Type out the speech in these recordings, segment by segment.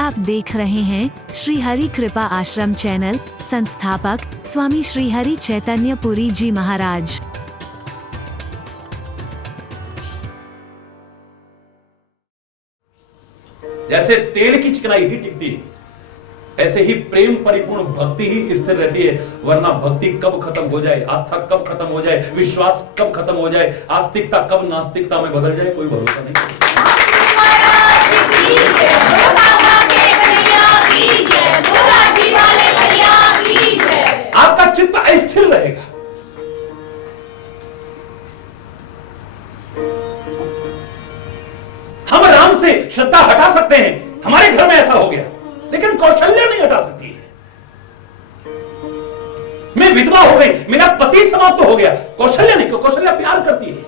आप देख रहे हैं श्री हरि कृपा आश्रम चैनल। संस्थापक स्वामी श्री हरि चैतन्य पुरी जी महाराज। जैसे तेल की चिकनाई ही टिकती है, ऐसे ही प्रेम परिपूर्ण भक्ति ही स्थिर रहती है। वरना भक्ति कब खत्म हो जाए, आस्था कब खत्म हो जाए, विश्वास कब खत्म हो जाए, आस्तिकता कब नास्तिकता में बदल जाए, कोई भरोसा नहीं। आपका चित्त अस्थिर रहेगा। हम राम से श्रद्धा हटा सकते हैं, हमारे घर में ऐसा हो गया, लेकिन कौशल्या नहीं हटा सकती है। मैं विधवा हो गई, मेरा पति समाप्त हो गया, कौशल्या नहीं, कौशल्या प्यार करती है।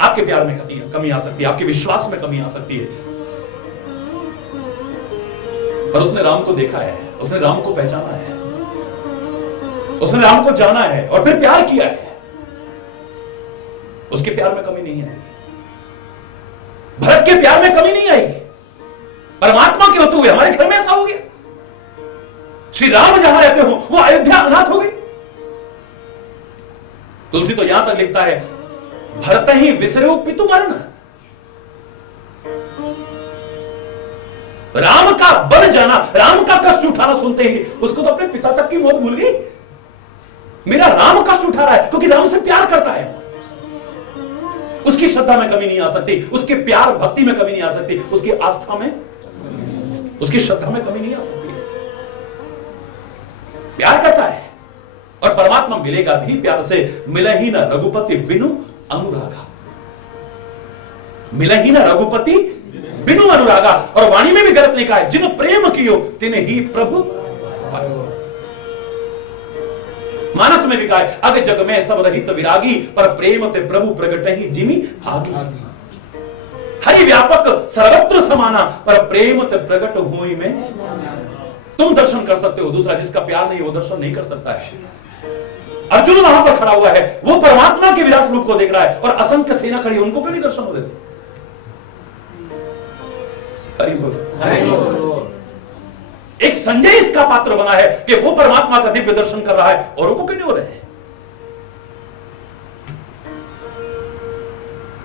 आपके प्यार में कमी आ सकती है, आपके विश्वास में कमी आ सकती है, पर उसने राम को देखा है, उसने राम को पहचाना है, उसने राम को जाना है और फिर प्यार किया है। उसके प्यार में कमी नहीं आएगी, भरत के प्यार में कमी नहीं आएगी। परमात्मा के होते हुए हमारे घर में ऐसा हो गया। श्री राम जहां रहते हो वो अयोध्या अनाथ हो गई। तुलसी तो यहां तक लिखता है, भरत ही विसरे पितु मरण। राम का बन जाना, राम का कष्ट उठाना सुनते ही उसको तो अपने पिता तक की मौत भूल गई। मेरा राम कष्ट उठा रहा है क्योंकि राम से प्यार करता है। उसकी श्रद्धा में कमी नहीं आ सकती, उसके प्यार भक्ति में कमी नहीं आ सकती, उसकी आस्था में, उसकी श्रद्धा में कमी नहीं आ सकती। प्यार करता है और परमात्मा मिलेगा भी प्यार से। मिले ही ना रघुपति बिनु अनुरागा, मिले ही ना रघुपति बिनु अनुरागा। और वाणी में भी गलत लिखा है, जिन प्रेम कियो तिन्हें ही प्रभु। मानस में लिखा है, अग जग में सब रहित विरागी, पर प्रेम ते प्रभु प्रगट ही जिमी भागी। हरि व्यापक सर्वत्र समाना, पर प्रेम ते प्रगट होई में। तुम दर्शन कर सकते हो, दूसरा जिसका प्यार नहीं वो दर्शन नहीं कर सकता है। अर्जुन वहां पर खड़ा हुआ है, वो परमात्मा के विराट रूप को देख रहा है और असंख्य सेना खड़ी, उनको क्यों नहीं दर्शन हो देते? हरि बोल। एक संजय इसका पात्र बना है कि वो परमात्मा का दिव्य दर्शन कर रहा है, औरों को क्यों नहीं हो रहे हैं?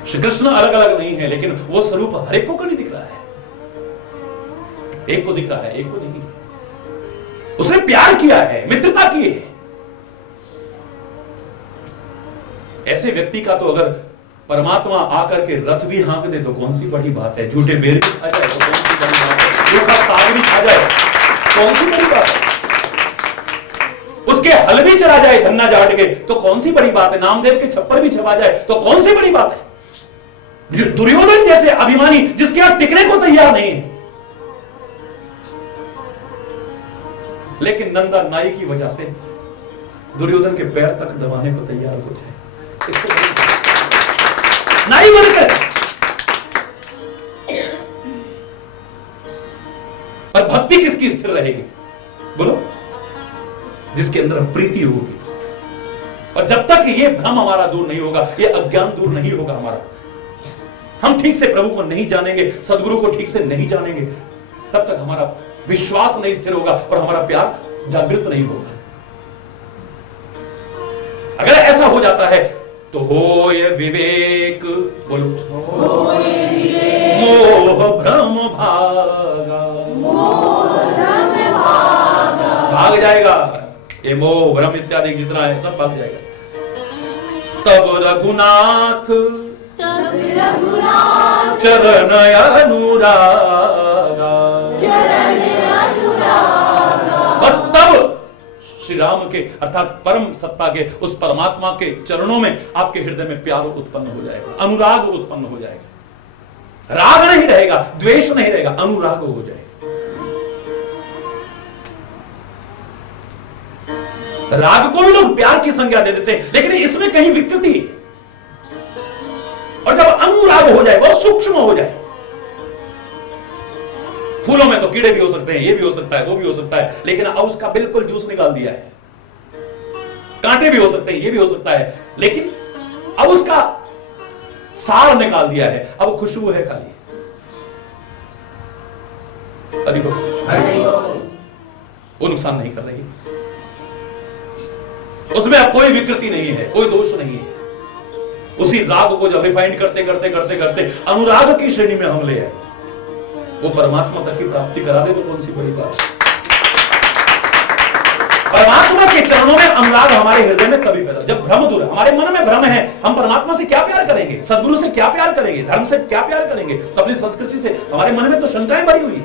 श्री कृष्ण अलग अलग नहीं है, लेकिन वो स्वरूप हर एक को क्यों नहीं दिख रहा है? एक को दिख रहा है, एक को नहीं। उसने प्यार किया है, मित्रता की है। ऐसे व्यक्ति का तो अगर परमात्मा आकर के रथ भी हाँक दे तो कौन सी बड़ी बात है? झूठे बेर भी खा जाए तो कौन सी बड़ी बात है? सूखा साग भी खा जाए कौन सी बड़ी बात है? उसके हल भी चला जाए धन्ना जाट के तो कौन सी बड़ी बात है? नामदेव के छप्पर भी छपा जाए तो कौन सी बड़ी बात है? दुर्योधन जैसे अभिमानी जिसके यहां टिकने को तैयार नहीं है, लेकिन नंदा नाई की वजह से दुर्योधन के पैर तक दबाने को तैयार हो जाए। नाई बनकर। और भक्ति किसकी स्थिर रहेगी? बोलो, जिसके अंदर प्रीति होगी। और जब तक ये भ्रम हमारा दूर नहीं होगा, ये अज्ञान दूर नहीं होगा हमारा, हम ठीक से प्रभु को नहीं जानेंगे, सदगुरु को ठीक से नहीं जानेंगे, तब तक हमारा विश्वास नहीं स्थिर होगा और हमारा प्यार जागृत नहीं होगा। अगर ऐसा हो जाता है तो हो ये विवेक, बोलो मोह भ्रम भागा, भाग जाएगा। ये मोह भ्रम इत्यादि जितना है सब भाग जाएगा। तब रघुनाथ चरण अनुरागा, बस तब श्री राम के अर्थात परम सत्ता के उस परमात्मा के चरणों में आपके हृदय में प्यार उत्पन्न हो जाएगा, अनुराग उत्पन्न हो जाएगा। राग नहीं रहेगा, द्वेष नहीं रहेगा, अनुराग हो जाएगा। राग को भी लोग प्यार की संज्ञा दे देते हैं, लेकिन इसमें कहीं विकृति है। और जब अनुराग हो जाए, बहुत सूक्ष्म हो जाए, फूलों में तो कीड़े भी हो सकते हैं, ये भी हो सकता है, वो भी हो सकता है, लेकिन अब उसका बिल्कुल जूस निकाल दिया है। कांटे भी हो सकते हैं, ये भी हो सकता है, लेकिन अब उसका सार निकाल दिया है, अब खुशबू है खाली। हरि बोल। वो नुकसान नहीं कर रही, उसमें अब कोई विकृति नहीं है, कोई दोष नहीं है। उसी राग को जब रिफाइंड करते करते करते करते अनुराग की श्रेणी में हम ले आए, वो परमात्मा तक की प्राप्ति करा दे तो कौन सी बड़ी बात। परमात्मा के चरणों में अनुराग हमारे हृदय में तभी पैदा, जब भ्रम दूर, हमारे मन में भ्रम है, हम परमात्मा से क्या प्यार करेंगे, सदगुरु से क्या प्यार करेंगे, धर्म से क्या प्यार करेंगे, अपनी संस्कृति से। हमारे मन में तो शंकाएं भरी हुई है,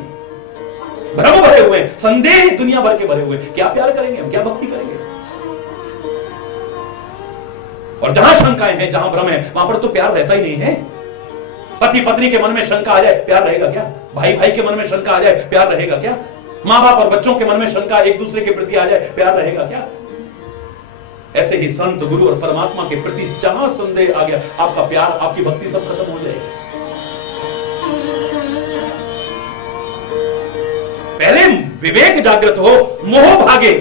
भ्रम भरे हुए, संदेह दुनिया भर के भरे हुए, क्या प्यार करेंगे हम, क्या भक्ति करेंगे। और जहां शंकाएं हैं, जहां भ्रम है, वहां पर तो प्यार रहता ही नहीं है। पति पत्नी के मन में शंका आ जाए, प्यार रहेगा क्या? भाई भाई के मन में शंका आ जाए, प्यार रहेगा क्या? मां बाप और बच्चों के मन में शंका एक दूसरे के प्रति आ जाए, प्यार रहेगा क्या? ऐसे ही संत गुरु और परमात्मा के प्रति जहां संदेह आ गया, आपका प्यार, आपकी भक्ति सब खत्म हो जाएगी। पहले विवेक जागृत हो, मोह भागे,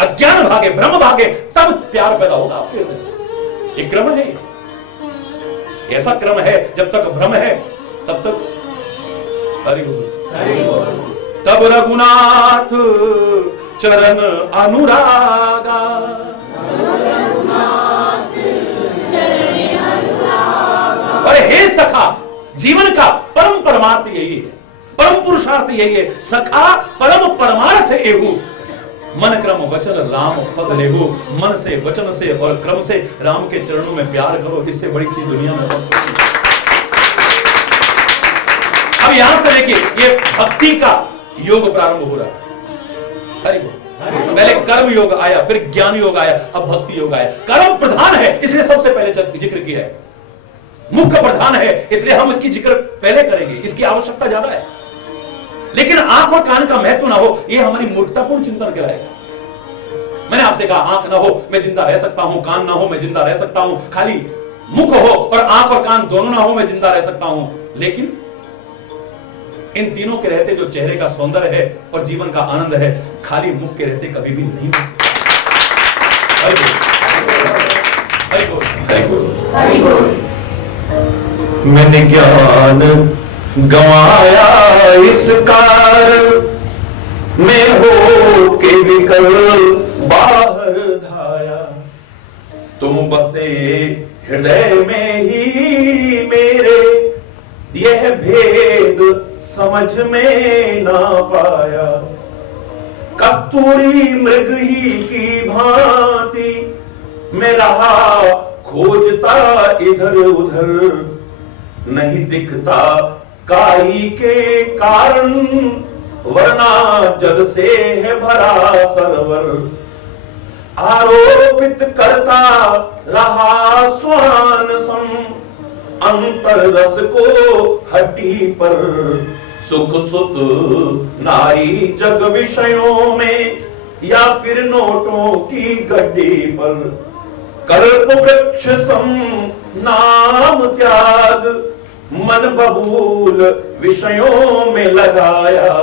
अज्ञान भागे, भ्रम भागे, तब प्यार पैदा होगा आपके अंदर। एक क्रम है, ऐसा क्रम है, जब तक भ्रम है तब तक हरि बोल। तब रघुनाथ चरण अनुरागा, और हे सखा, जीवन का परम परमार्थ यही है, परम पुरुषार्थ यही है। सखा परम परमार्थ एहू, मन क्रम वचन राम पद लेहु। मन से, वचन से और क्रम से राम के चरणों में प्यार करो, इससे बड़ी चीज दुनिया में नहीं। अब यहां से लेके ये भक्ति का योग प्रारंभ हो रहा है। हरि बोल। पहले कर्म योग आया, फिर ज्ञान योग आया, अब भक्ति योग आया। कर्म प्रधान है इसलिए सबसे पहले जिक्र किया है, मुख्य प्रधान है इसलिए हम इसकी जिक्र पहले करेंगे, इसकी आवश्यकता ज्यादा है। लेकिन आंख और कान का महत्व ना हो, यह हमारी मूर्खतापूर्ण चिंतन कहलाएगा। मैंने आपसे कहा आंख ना हो मैं जिंदा रह सकता हूं, कान ना हो मैं जिंदा रह सकता हूं, खाली मुख हो और आंख और कान दोनों ना हो मैं जिंदा रह सकता हूं। लेकिन इन तीनों के रहते जो चेहरे का सौंदर्य है और जीवन का आनंद है, खाली मुख के रहते कभी भी नहीं हो सकता। मैंने ज्ञान गंवाया इस कारण में हो के विकल बाहर धाया। तुम बसे हृदय में ही मेरे, यह भेद समझ में ना पाया। कस्तूरी मृग ही की भांति मैं रहा खोजता इधर उधर, नहीं दिखता काई के कारण, वरना जल से है भरा सरवर। आरोपित करता रहा स्वान सम, अंतर रस को हड्डी पर। सुख सुत नारी जग विषयों में, या फिर नोटों की गड्डी पर। कल्प वृक्ष सम नाम त्याग, मन बबूल विषयों में लगाया।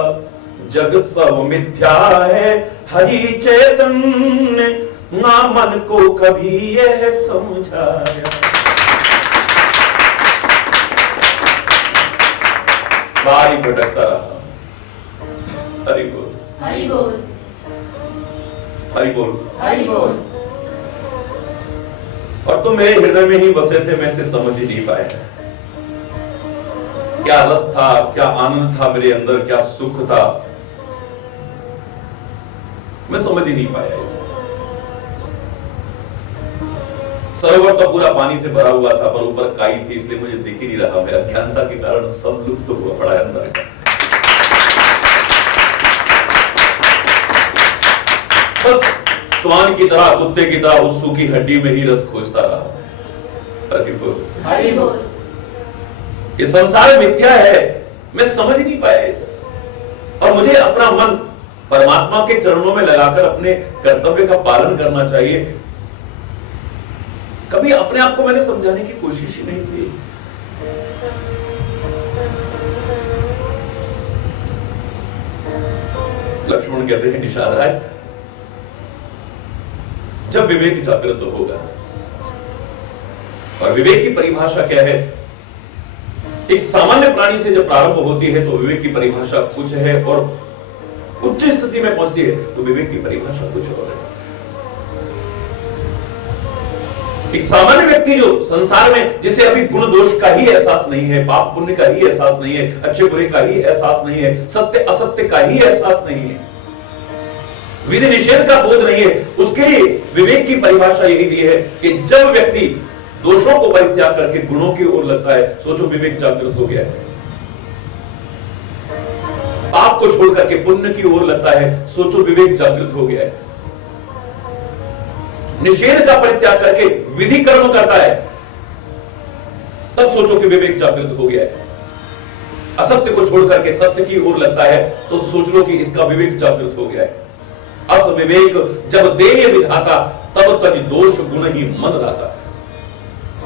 जग सब मिथ्या है हरि चैतन्य, ना मन को कभी यह समझाया। बारी भटकता रहा। हरि बोल, हरि बोल, हरि बोल, हरि बोल। और तुम मेरे हृदय में ही बसे थे, मैं इसे समझ ही नहीं पाया। क्या रस था, क्या आनंद था मेरे अंदर, क्या सुख था, मैं समझ ही नहीं पाया इसे। सरोवर तो पूरा पानी से भरा हुआ था, पर ऊपर काई थी इसलिए मुझे दिख ही नहीं रहा। मैं अज्ञानता के कारण सब लुप्त हुआ पड़ा है अंदर। बस स्वान की तरह, कुत्ते की तरह उस सूखी हड्डी में ही रस खोजता रहा। हरि बोल, हरि बोल। ये संसार मिथ्या है, मैं समझ ही नहीं पाया इसे। और मुझे अपना मन परमात्मा के चरणों में लगाकर अपने कर्तव्य का पालन करना चाहिए। कभी अपने आप को मैंने समझाने की कोशिश ही नहीं की। लक्ष्मण कहते हैं निषाद है, जब विवेक जागृत होगा। और विवेक की परिभाषा क्या है? एक सामान्य प्राणी से जब प्रारंभ होती है तो विवेक की परिभाषा कुछ है, और उच्च स्थिति में पहुंचती है तो विवेक की परिभाषा कुछ और है। एक सामान्य व्यक्ति जो संसार में, जिसे अभी गुण दोष का ही एहसास नहीं है, पाप पुण्य का ही एहसास नहीं है, अच्छे बुरे का ही एहसास नहीं है, सत्य असत्य का ही एहसास नहीं है, विधि निषेध का बोध नहीं है, उसके लिए विवेक की परिभाषा यही दी है कि जब व्यक्ति दोषों को परित्याग करके गुणों की ओर लगता है, सोचो विवेक जागृत हो गया है। पाप को छोड़ करके पुण्य की ओर लगता है, सोचो विवेक जागृत हो गया है। निषेध का परित्याग करके विधि कर्म करता है, तब सोचो कि विवेक जागृत हो गया है। असत्य को छोड़ करके सत्य की ओर लगता है, तो सोच लो कि इसका विवेक जागृत हो गया है। अस विवेक जब देय विधाता, तब तक दोष गुण ही मन रहता।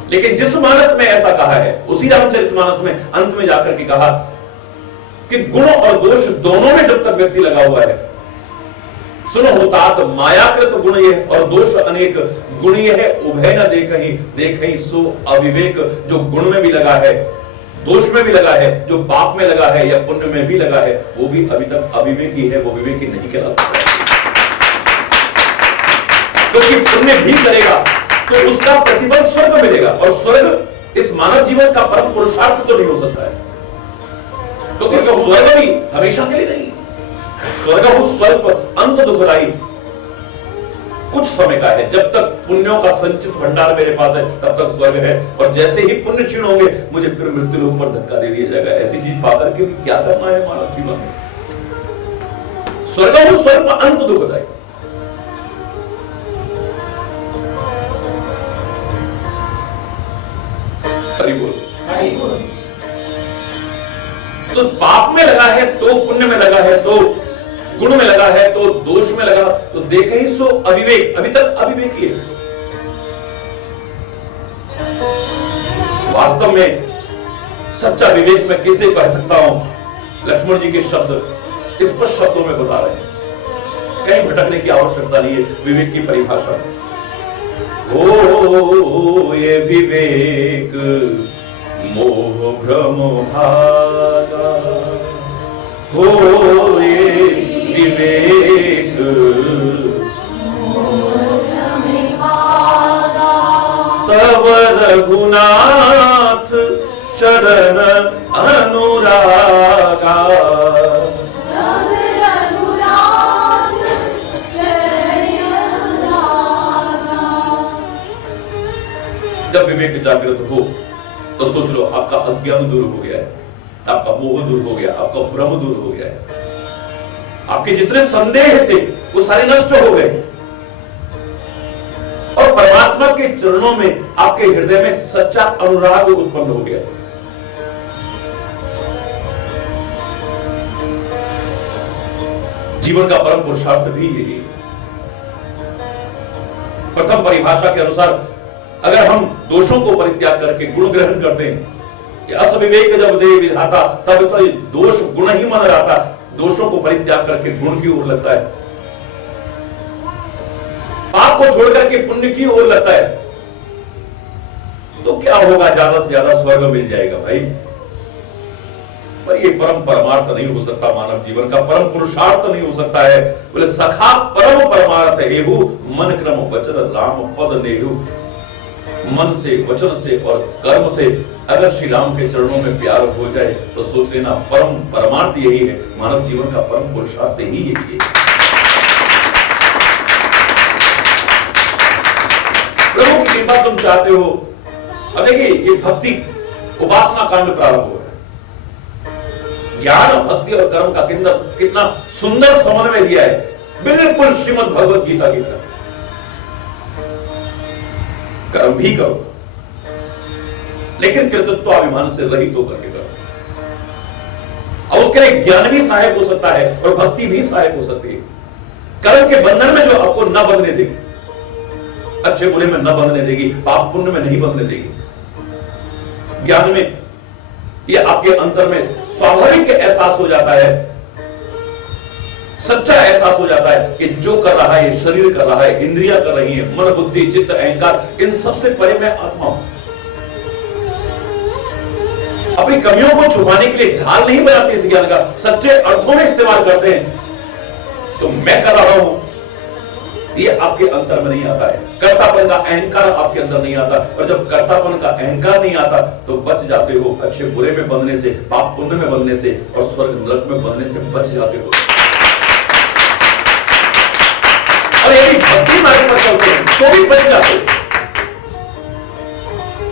लेकिन जिस मानस में ऐसा कहा है, उसी रामचरितमानस में अंत में जाकर के कहा कि गुण और दोष दोनों में जब तक व्यक्ति लगा हुआ है, सुनो होतात मायाकृत गुण ये और दोष अनेक, गुण ये है उभय न देखहि सो अविवेक। जो गुण में भी लगा है, दोष में भी लगा है, जो पाप में लगा है या पुण्य में भी लगा है, वो भी अभी तक अविवेकी है, वो विवेकी नहीं कहला सकता है। क्योंकि पुण्य भी करेगा तो उसका प्रतिफल स्वर्ग मिलेगा, और स्वर्ग इस मानव जीवन का परम पुरुषार्थ तो नहीं हो सकता है। तो इस स्वर्ग भी हमेशा के लिए नहीं, स्वर्ग हो स्वल्प अंत दुखदाई, कुछ समय का है। जब तक पुण्यों का संचित भंडार मेरे पास है, तब तक स्वर्ग है, और जैसे ही पुण्य क्षीण होंगे, मुझे फिर मृत्यु लोक पर धक्का दे दिया जाएगा। ऐसी चीज पाकर के क्या करना है मानव जीवन में? स्वर्ग हो स्वल्प अंत दुखदाई। हरि बोल। तो पाप में लगा है तो पुण्य में लगा है, तो गुण में लगा है तो दोष में लगा, तो देखे ही सो अविवेक, अभी तक अविवेकी है। वास्तव में सच्चा विवेक मैं किसे कह सकता हूं? लक्ष्मण जी के शब्द स्पष्ट शब्दों में बता रहे हैं, कहीं भटकने की आवश्यकता नहीं है। विवेक की परिभाषा हो ये विवेक मोह भ्रम भागा, हो ये विवेक तब रघुनाथ चरण अनुरागा। जब विवेक जागृत हो तो सोच लो आपका अज्ञान दूर हो गया है, आपका मोह दूर हो गया, आपका भ्रम दूर हो गया है, आपके जितने संदेह थे वो सारे नष्ट हो गए, और परमात्मा के चरणों में आपके हृदय में सच्चा अनुराग उत्पन्न हो गया। जीवन का परम पुरुषार्थ भी यही है। प्रथम परिभाषा के अनुसार अगर हम दोषों को परित्याग करके गुण ग्रहण करते हैं कि असविवेक जब दे विधाता, तब तो दोष गुण ही मन रहता, दोषों को परित्याग करके गुण की ओर लगता है, पाप को छोड़ करके पुण्य की ओर लगता है, तो क्या होगा? ज्यादा से ज्यादा स्वर्ग मिल जाएगा भाई। पर ये परम परमार्थ नहीं हो सकता, मानव जीवन का परम पुरुषार्थ नहीं हो सकता है। बोले सखा परम परमार्थ एहु मन क्रम वचन राम पद नेहु। मन से, वचन से और कर्म से अगर श्री राम के चरणों में प्यार हो जाए तो सोच लेना परम परमार्थ यही है, मानव जीवन का परम पुरुषार्थ ही यही है। प्रभु की कृपा तुम चाहते हो। अब देखिए ये भक्ति उपासना कांड प्रारंभ हो रहा है। ज्ञान, भक्ति और कर्म का कितना सुंदर समन्वय दिया है, बिल्कुल श्रीमद् भगवत गीता की तरह। कर्म भी करो, लेकिन कृतत्वाभिमान से रहित होकर के करो। और उसके लिए ज्ञान भी सहायक हो सकता है और भक्ति भी सहायक हो सकती है। कर्म के बंधन में जो आपको न बंधने देगी, अच्छे बुरे में न बंधने देगी, पाप पुण्य में नहीं बंधने देगी। ज्ञान में ये आपके अंतर में स्वाभाविक एहसास हो जाता है, सच्चा एहसास हो जाता है कि जो कर रहा है शरीर कर रहा है, इंद्रियां कर रही है, मन बुद्धि चित्त अहंकार, इन सबसे परे मैं आत्मा हूं। अपनी कमियों को छुपाने के लिए ढाल नहीं बनाते इस ज्ञान का, सच्चे अर्थों में इस्तेमाल करते हैं। तो मैं कर रहा हूं, ये आपके अंतर में नहीं आता है। कर्तापन का अहंकार आपके अंदर नहीं आता, और जब कर्तापन का अहंकार नहीं आता तो बच जाते हो अच्छे बुरे में बंधने से, पाप पुण्य में बंधने से, और स्वर्ग नरक में बंधने से बच जाते हो। और यदि भक्ति मार्ग पर चलते हैं तो भी बच जाते हो।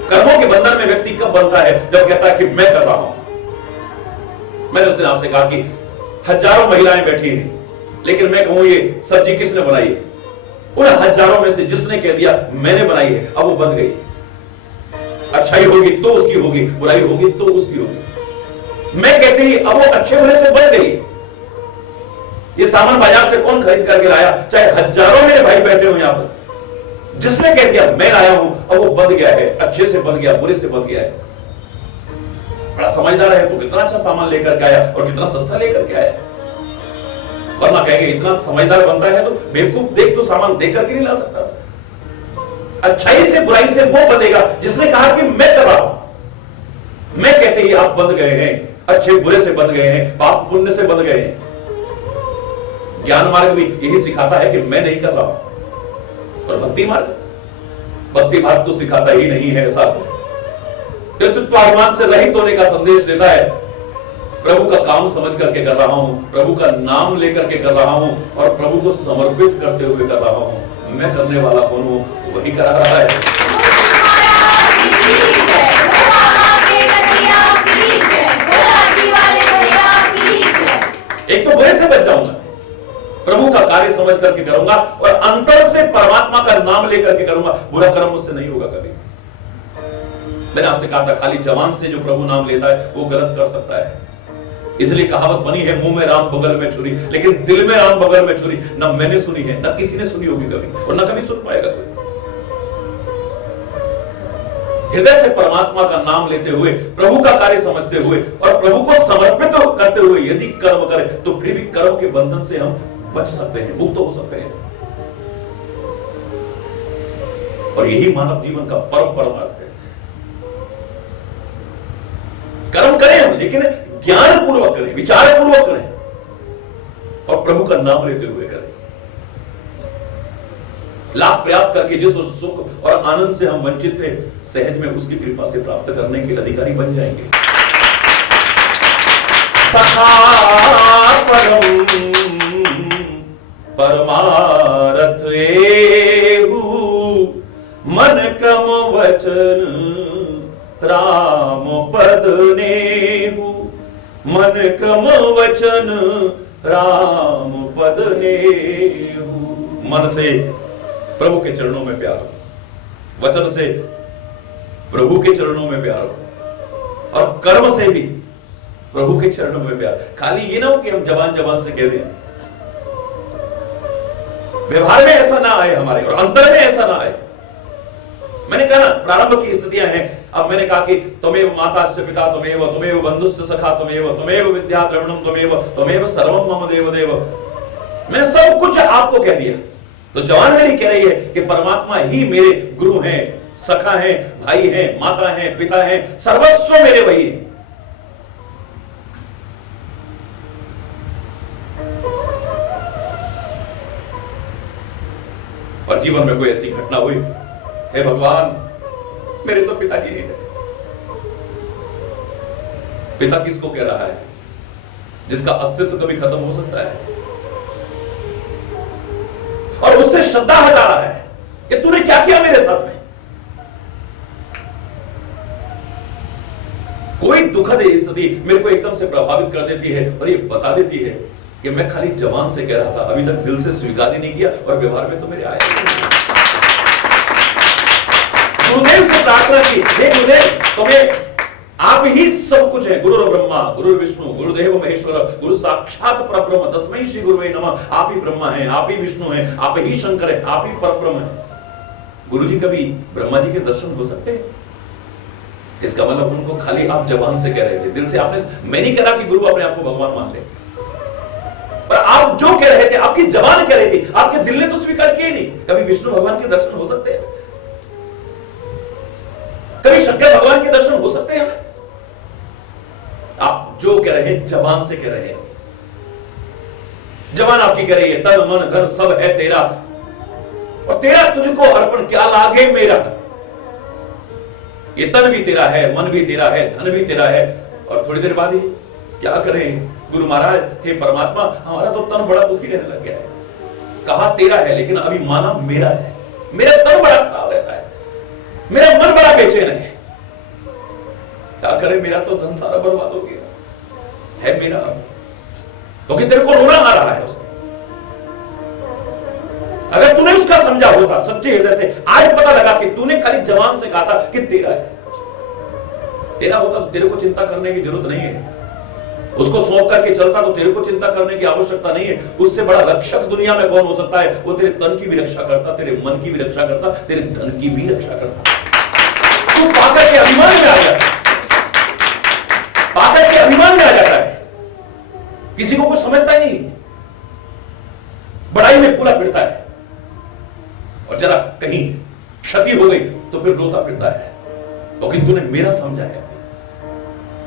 कर्मों के बंधन में व्यक्ति कब बनता है? जब कहता है कि मैं कर रहा हूं। मैंने उस दिन आपसे कहा कि हजारों महिलाएं बैठी हैं, लेकिन मैं कहूं ये सब्जी किसने बनाई है? उन हजारों में से जिसने कह दिया मैंने बनाई है, अब वो बन गई। अच्छाई होगी तो उसकी होगी, बुराई होगी तो उसकी होगी। मैं कहती ही अब वो अच्छे बुरे से बन गई। ये सामान बाजार से कौन खरीद करके लाया? चाहे हजारों मेरे भाई बैठे हो यहां पर, जिसने कह दिया मैं लाया हूं, अब वो बन गया है, अच्छे से बन गया, बुरे से बन गया है। बड़ा समझदार है तो कितना अच्छा सामान लेकर के आया और कितना सस्ता लेकर के आया। वरना कहेंगे इतना समझदार बनता है तो बेवकूफ देख तो सामान देख करके नहीं ला सकता। अच्छाई से बुराई से वो बनेगा जिसने कहा कि मैं कर रहा हूं। मैं कहते ही आप बन गए हैं, अच्छे बुरे से बन गए हैं, पाप पुण्य से बन गए हैं। ज्ञान मार्ग भी यही सिखाता है कि मैं नहीं कर रहा हूं। और भक्ति मार्ग तो सिखाता ही नहीं है ऐसा। कर्तृत्वाभिमान से रहित होने का संदेश देता है। प्रभु का काम समझ करके कर रहा हूं, प्रभु का नाम लेकर के कर रहा हूं, और प्रभु को समर्पित करते हुए कर रहा हूं। मैं करने वाला कौन हूं? वही करा रहा है। एक तो बुरे से बच जाऊंगा, प्रभु का कार्य समझ करके करूंगा, और अंतर से परमात्मा का नाम लेकर के करूंगा। बुरा कर्म मुझसे नहीं होगा कभी। मैंने आपसे कहा था खाली जवान से जो प्रभु नाम लेता है वो गलत कर सकता है। इसलिए कहावत बनी है मुंह में राम बगल में छुरी, लेकिन दिल में राम बगल में छुरी ना मैंने सुनी है, ना किसी ने सुनी होगी कभी, और ना कभी सुन पाएगा कोई। हृदय से परमात्मा का नाम लेते हुए, प्रभु का कार्य समझते हुए और प्रभु को समर्पित करते हुए यदि कर्म करें तो फिर भी कर्म के बंधन से हम बच सकते हैं, मुक्त हो सकते हैं। और यही मानव जीवन का परम परमार्थ है। कर्म करें हम, लेकिन ज्ञान पूर्वक करें, विचार पूर्वक करें, और प्रभु का नाम लेते हुए करें। लाख प्रयास करके जिस सुख और आनंद से हम वंचित थे, सहज में उसकी कृपा से प्राप्त करने के अधिकारी बन जाएंगे। सखा परम परमारथ एहु, मन क्रम वचन राम पद नेहु। मन क्रम वचन राम पद नेहु। मन से प्रभु के चरणों में प्यार, वचन से प्रभु के चरणों में प्यार, और कर्म से भी प्रभु के चरणों में प्यार। खाली ये ना हो कि हम जवान जवान से कह दें, व्यवहार में ऐसा ना आए हमारे, और अंतर में ऐसा ना आए। मैंने कहा ना प्रारंभ की स्थितियां हैं। अब मैंने कहा कि त्वमेव माताश्च पिता त्वमेव बंधुश्च सखा त्वमेव विद्या द्रविणम त्वमेव सर्वं मम देव देव। मैंने सब कुछ आपको कह दिया। तो जवान मेरी कह रही है कि परमात्मा ही मेरे गुरु हैं, सखा हैं, भाई हैं, माता हैं, पिता हैं, सर्वस्व मेरे वही है। और जीवन में कोई ऐसी घटना हुई, हे भगवान मेरे तो पिता जी नहीं है। पिता किसको कह रहा है? जिसका अस्तित्व कभी खत्म हो सकता है, और उससे श्रद्धा हटा रहा है कि तूने क्या किया मेरे साथ में। कोई दुखद स्थिति मेरे को एकदम से प्रभावित कर देती है और ये बता देती है कि मैं खाली जबान से कह रहा था, अभी तक दिल से स्वीकार ही नहीं किया, और व्यवहार में तो मेरे आए। गुरुदेव से प्रार्थना की, हे गुरुदेव तुम्हें आप ही सब कुछ है। गुरु ब्रह्मा गुरु विष्णु गुरुदेव महेश्वर गुरु साक्षात परब्रह्म तस्मै श्री गुरुवे नमः। आप ही ब्रह्मा हैं, आप ही विष्णु हैं, आप ही शंकर हैं, आप ही परब्रह्म हैं। गुरु जी कभी ब्रह्मा जी के दर्शन हो सकते हैं? इसका मतलब उनको खाली आप जबान से कह रहे थे, दिल से आपने, मैं नहीं कह रहा कि गुरु अपने आप को भगवान मान ले, पर आप जो कह रहे थे आपकी जबान कह रही थी, आपके दिल ने तो स्वीकार किए नहीं। कभी विष्णु भगवान के दर्शन हो सकते हैं? कभी शंकर भगवान के दर्शन हो सकते हैं हमें? रहे हैं, जबान से कह रहे हैं। जबान आपकी कह रही है तन मन धन सब है तेरा, और तेरा तुझको अर्पण क्या लागे मेरा। ये तन भी तेरा है, मन भी तेरा है, धन भी तेरा है। और थोड़ी देर बाद ही क्या करें गुरु महाराज, हे परमात्मा, हमारा तो तन बड़ा दुखी रहने लग गया है। कहा तेरा है, लेकिन अभी माना मेरा है। मेरा तन बड़ा खराब रहता है, मेरा मन बड़ा बेचैन है। क्या करें, मेरा तो धन सारा बर्बाद हो गया है मेरा, क्योंकि तेरे को रोना आ रहा है उसका। अगर तूने उसका समझा होता सच्चे हृदय से, आज पता लगा कि तूने खाली जबान से कहा था कि तेरा है, तेरा होता तो तेरे को चिंता करने की जरूरत नहीं है। उसको सौंप करके चलता तो तेरे को चिंता करने की आवश्यकता नहीं है। उससे बड़ा रक्षक दुनिया में कौन हो सकता है? वो तेरे तन की भी रक्षा करता, तेरे मन की भी रक्षा करता, तेरे धन की भी रक्षा करता। तू पाकर के अभिमान में आ जाता है, पाकर के अभिमान में आ जाता है, किसी को कुछ समझता ही नहीं, बड़ाई में पूरा फिरता है, और जरा कहीं क्षति हो गई तो फिर रोता फिरता है, क्योंकि तूने मेरा समझा है।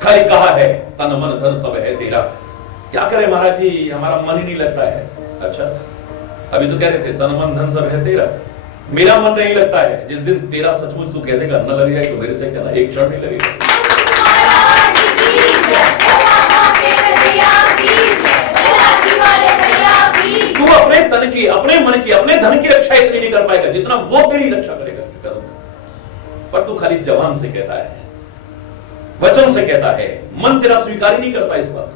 खाली कहा है तन मन धन सब है तेरा। क्या करे महाराज जी, हमारा मन ही नहीं लगता है। अच्छा, अभी तो कह रहे थे तन मन धन सब है तेरा, मेरा मन नहीं लगता है। जिस दिन तेरा सचमुच तू कह देगा न लगेगा तो मेरे से कहना एक क्षण नहीं लगेगा। तू अपने तन की, अपने मन की, अपने धन की रक्षा इतनी नहीं कर पाएगा जितना वो तेरी रक्षा करेगा। पर तू खाली जबान से कहता है, वचन से कहता है, मन तेरा स्वीकार ही नहीं करता इस बात।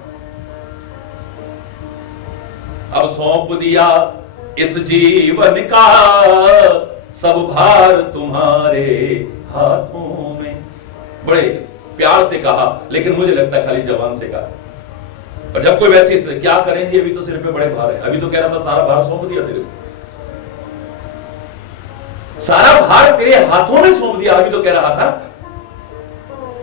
अब सौंप दिया इस जीवन का सब भार तुम्हारे हाथों में। बड़े प्यार से कहा, लेकिन मुझे लगता है खाली जबान से कहा। और जब कोई वैसी स्थिति, क्या करें जी, अभी तो सिर पे बड़े भार है। अभी तो कह रहा था सारा भार सौंप दिया तेरे को, सारा भार तेरे हाथों में सौंप दिया, अभी तो कह रहा था।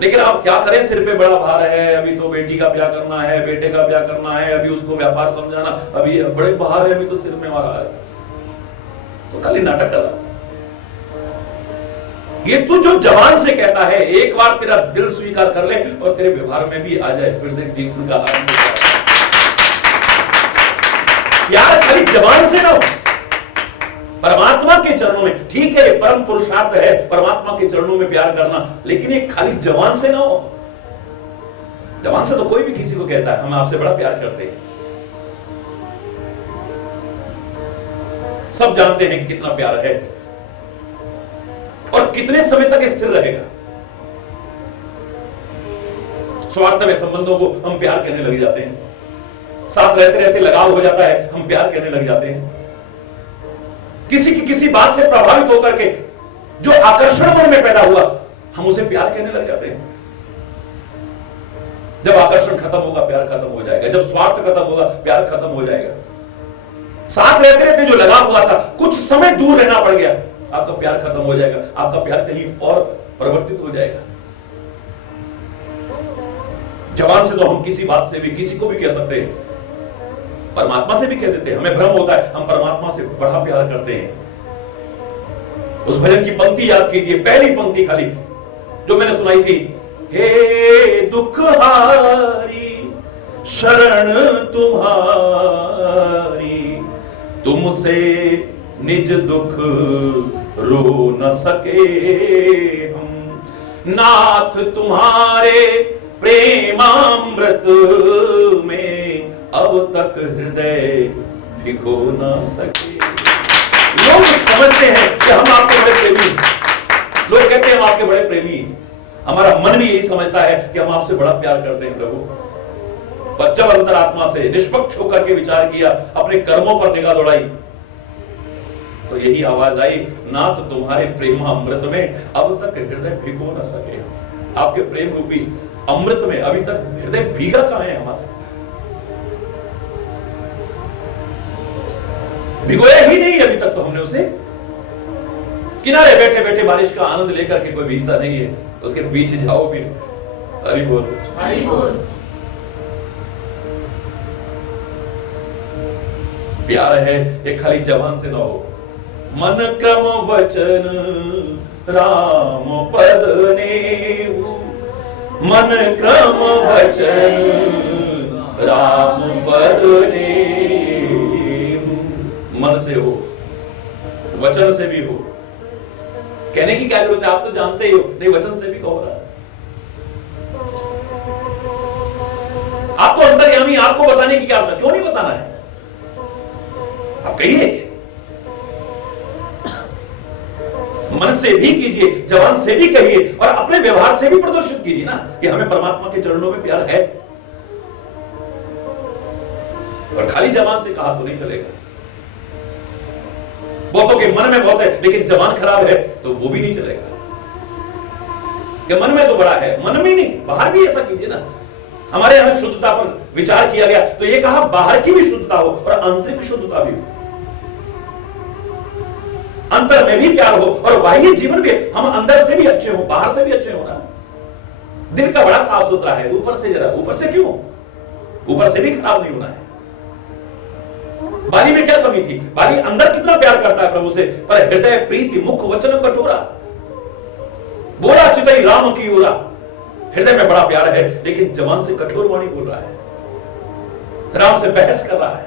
लेकिन आप क्या करें, सिर पे बड़ा भार है, अभी तो बेटी का ब्याह करना है, बेटे का ब्याह करना है, अभी उसको व्यापार समझाना, अभी बड़े भार है, अभी तो सिर में मारा है, तो खाली नाटक कर रहा। ये तू जो जबान से कहता है, एक बार तेरा दिल स्वीकार कर ले और तेरे व्यवहार में भी आ जाए, फिर देख जीवन का आनंद। यार खाली जबान से ना हो, परमात्मा के चरणों में, ठीक है परम पुरुषार्थ है परमात्मा के चरणों में प्यार करना, लेकिन ये खाली जबान से ना हो। जबान से तो कोई भी किसी को कहता है हम आपसे बड़ा प्यार करते हैं, सब जानते हैं कि कितना प्यार है और कितने समय तक स्थिर रहेगा। स्वार्थ में संबंधों को हम प्यार करने लग जाते हैं, साथ रहते रहते लगाव हो जाता है, हम प्यार करने लग जाते हैं। किसी की किसी बात से प्रभावित होकर के जो आकर्षण मन में पैदा हुआ, हम उसे प्यार कहने लग जाते हैं। जब आकर्षण खत्म होगा प्यार खत्म हो जाएगा, जब स्वार्थ खत्म होगा प्यार खत्म हो जाएगा। साथ रहते रहते जो लगाव हुआ था, कुछ समय दूर रहना पड़ गया, आपका प्यार खत्म हो जाएगा, आपका प्यार कहीं और परिवर्तित हो जाएगा। जबान से तो हम किसी बात से भी किसी को भी कह सकते हैं, परमात्मा से भी कह देते हैं। हमें भ्रम होता है हम परमात्मा से बड़ा प्यार करते हैं। उस भजन की पंक्ति याद कीजिए, पहली पंक्ति खाली जो मैंने सुनाई थी, हे दुखहारी शरण तुम्हारी, तुमसे निज दुख रो न सके हम, नाथ तुम्हारे प्रेमामृत में अब तक हृदय भिगो ना सके। लोग समझते हैं कि हम आपके बड़े प्रेमी, लोग कहते हैं हम आपके बड़े प्रेमी, हमारा मन भी यही समझता है कि हम आपसे बड़ा प्यार करते हैं प्रभु। पर जब अंतरात्मा से निष्पक्ष होकर के विचार किया, अपने कर्मों पर निगाह दौड़ाई, तो यही आवाज आई, नाथ तुम्हारे प्रेमामृत में अब तक हृदय भिगो ना सके। आपके प्रेम रूपी अमृत में अभी तक हृदय भीगा कहां है हमारा? भिगोया ही नहीं अभी तक तो हमने उसे। किनारे बैठे बैठे बारिश का आनंद लेकर के कोई भीजता नहीं है, उसके पीछे जाओ भी। हरि बोल, हरि बोल। प्यार है ये खाली जबान से ना हो, मन क्रम वचन राम पद ने, मन क्रम वचन राम पद नेम। मन से हो, वचन से भी हो। कहने की क्या जरूरत है, आप तो जानते ही हो। नहीं, वचन से भी कहो रहा। आपको अंतर्यामी, आपको बताने की क्या जरूरत, क्यों नहीं बताना है? आप कहिए, मन से भी कीजिए, जबान से भी कहिए और अपने व्यवहार से भी प्रदर्शित कीजिए ना कि हमें परमात्मा के चरणों में प्यार है। और खाली जबान से कहा तो नहीं चलेगा। बहुतों के मन में बहुत है लेकिन जबान खराब है तो वो भी नहीं चलेगा। कि मन में तो बड़ा है, मन में नहीं, बाहर भी ऐसा कीजिए ना। हमारे यहां शुद्धता पर विचार किया गया तो ये कहा बाहर की भी शुद्धता हो और आंतरिक शुद्धता भी हो, अंतर में भी प्यार हो और बाह्य जीवन भी हम अंदर से भी अच्छे हो, बाहर से भी अच्छे हो ना। दिल का बड़ा साफ सुथरा है, ऊपर से जरा, ऊपर से क्यों, ऊपर से भी खराब नहीं होना है। बाली में क्या कमी थी? बाली अंदर कितना प्यार करता है प्रभु से, पर हृदय प्रीति मुख वचन कठोरा, बोला चितई राम की ओरा। हृदय में बड़ा प्यार है लेकिन जबान से कठोर वाणी बोल रहा है, राम से बहस कर रहा है,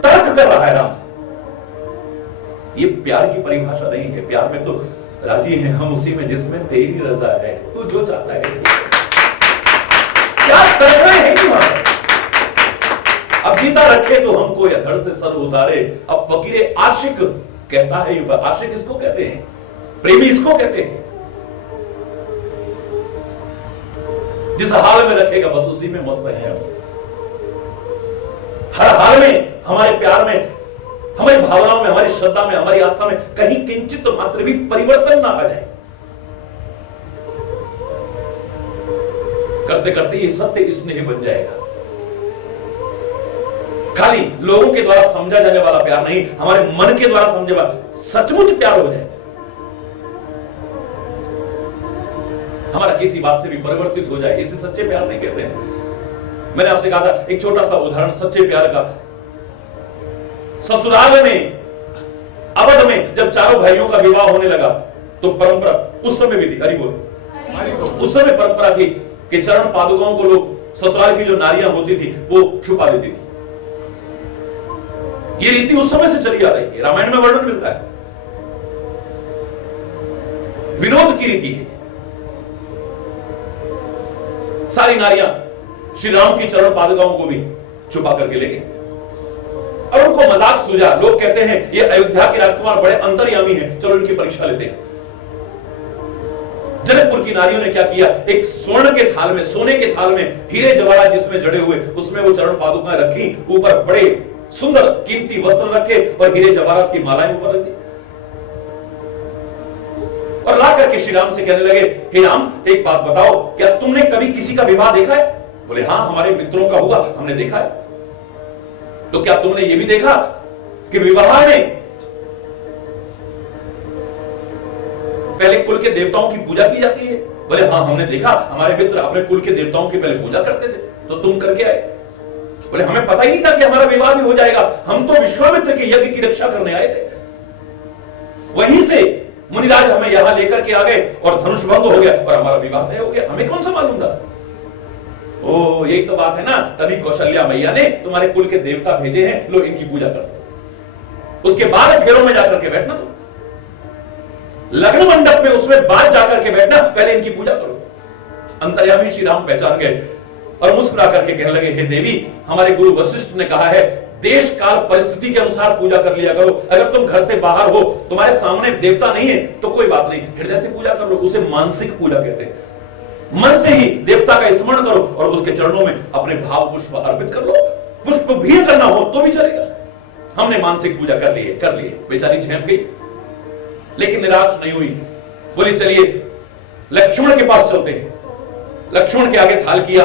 तर्क कर रहा है राम से। ये प्यार की परिभाषा नहीं है। प्यार में तो राजी हैं हम उसी में जिसमें तेरी रजा है, तू जो चाहता है। क्या कर रहे हैं कि वहां अब जीता रखे तो हमको या धड़ से सर उतारे। अब फकीरे आशिक कहता है, आशिक इसको कहते हैं, प्रेमी इसको कहते हैं, जिस हाल में रखेगा बस उसी में मस्त है। हर हाल में हमारे प्यार में, हमारी भावनाओं में, हमारी श्रद्धा में, हमारी आस्था में कहीं किंचित मात्र भी परिवर्तन ना आ जाए। करते करते ये सत्य स्नेह बन जाएगा। खाली लोगों के द्वारा समझा जाने वाला प्यार नहीं, हमारे मन के द्वारा समझे वाला सचमुच प्यार हो जाएगा। हमारा किसी बात से भी परिवर्तित हो जाए, इसे सच्चे प्यार नहीं कहते हैं। मैंने आपसे कहा था एक छोटा सा उदाहरण सच्चे प्यार का। ससुराल में, अवध में जब चारों भाइयों का विवाह होने लगा तो परंपरा उस समय भी थी, हरि बोल, उस समय परंपरा थी कि चरण पादुकाओं को लोग, ससुराल की जो नारियां होती थी वो छुपा देती थी। ये रीति उस समय से चली आ रही है, रामायण में वर्णन मिलता है। विनोद की रीति है। सारी नारियां श्री राम की चरण पादुकाओं को भी छुपा करके ले गए और उनको मजाक सूझा। लोग कहते हैं ये अयोध्या के राजकुमार बड़े अंतर्यामी हैं, चलो इनकी परीक्षा लेते हैं। जनकपुर की नारियों ने क्या किया, एक स्वर्ण के थाल में, सोने के थाल में हीरे जवाहरात जिसमें जड़े हुए, उसमें वो चरण पादुकाएं रखी, ऊपर बड़े सुंदर कीमती वस्त्र रखे और हीरे जवाहरात की मालाएं ऊपर रख दी और ला करके श्री राम से कहने लगे, हे राम एक बात बताओ, क्या तुमने कभी किसी का विवाह देखा है? बोले हाँ, हमारे मित्रों का हुआ, हमने देखा है। तो क्या तुमने ये भी देखा कि विवाह में पहले कुल के देवताओं की पूजा की जाती है? बोले हाँ, हमने देखा, हमारे मित्र अपने कुल के देवताओं की पहले पूजा करते थे, तो तुम करके आए? बोले हमें पता ही नहीं था कि हमारा विवाह भी हो जाएगा, हम तो विश्वामित्र के यज्ञ की रक्षा करने आए थे। वहीं से मुनिराज हमें यहां लेकर के आ गए और धनुष भंग हो गया और हमारा विवाह तय हो गया, हमें कौन सा मालूम था? ओ यही तो बात है ना, तभी कौशल्या मैया ने तुम्हारे कुल के देवता भेजे हैं, लो इनकी पूजा करो। उसके बाद फेरों में जाकर के बैठना, तो लग्न मंडप में उसमें बाद जाकर के बैठना, पहले इनकी पूजा करो। अंतर्यामी श्री राम पहचान गए और मुस्कुरा करके कहने लगे, हे देवी, हमारे गुरु वशिष्ठ ने कहा है देश काल परिस्थिति के अनुसार पूजा कर लिया करो। अगर तुम घर से बाहर हो, तुम्हारे सामने देवता नहीं है तो कोई बात नहीं, हृदय से पूजा कर लो, उसे मानसिक पूजा कहते हैं। मन से ही देवता का स्मरण करो और उसके चरणों में अपने भाव पुष्प अर्पित कर लो। पुष्प भी करना हो तो भी चलेगा। हमने मानसिक पूजा कर ली। बेचारी झेप गई लेकिन निराश नहीं हुई, बोली चलिए लक्ष्मण के पास चलते हैं। लक्ष्मण के आगे थाल किया,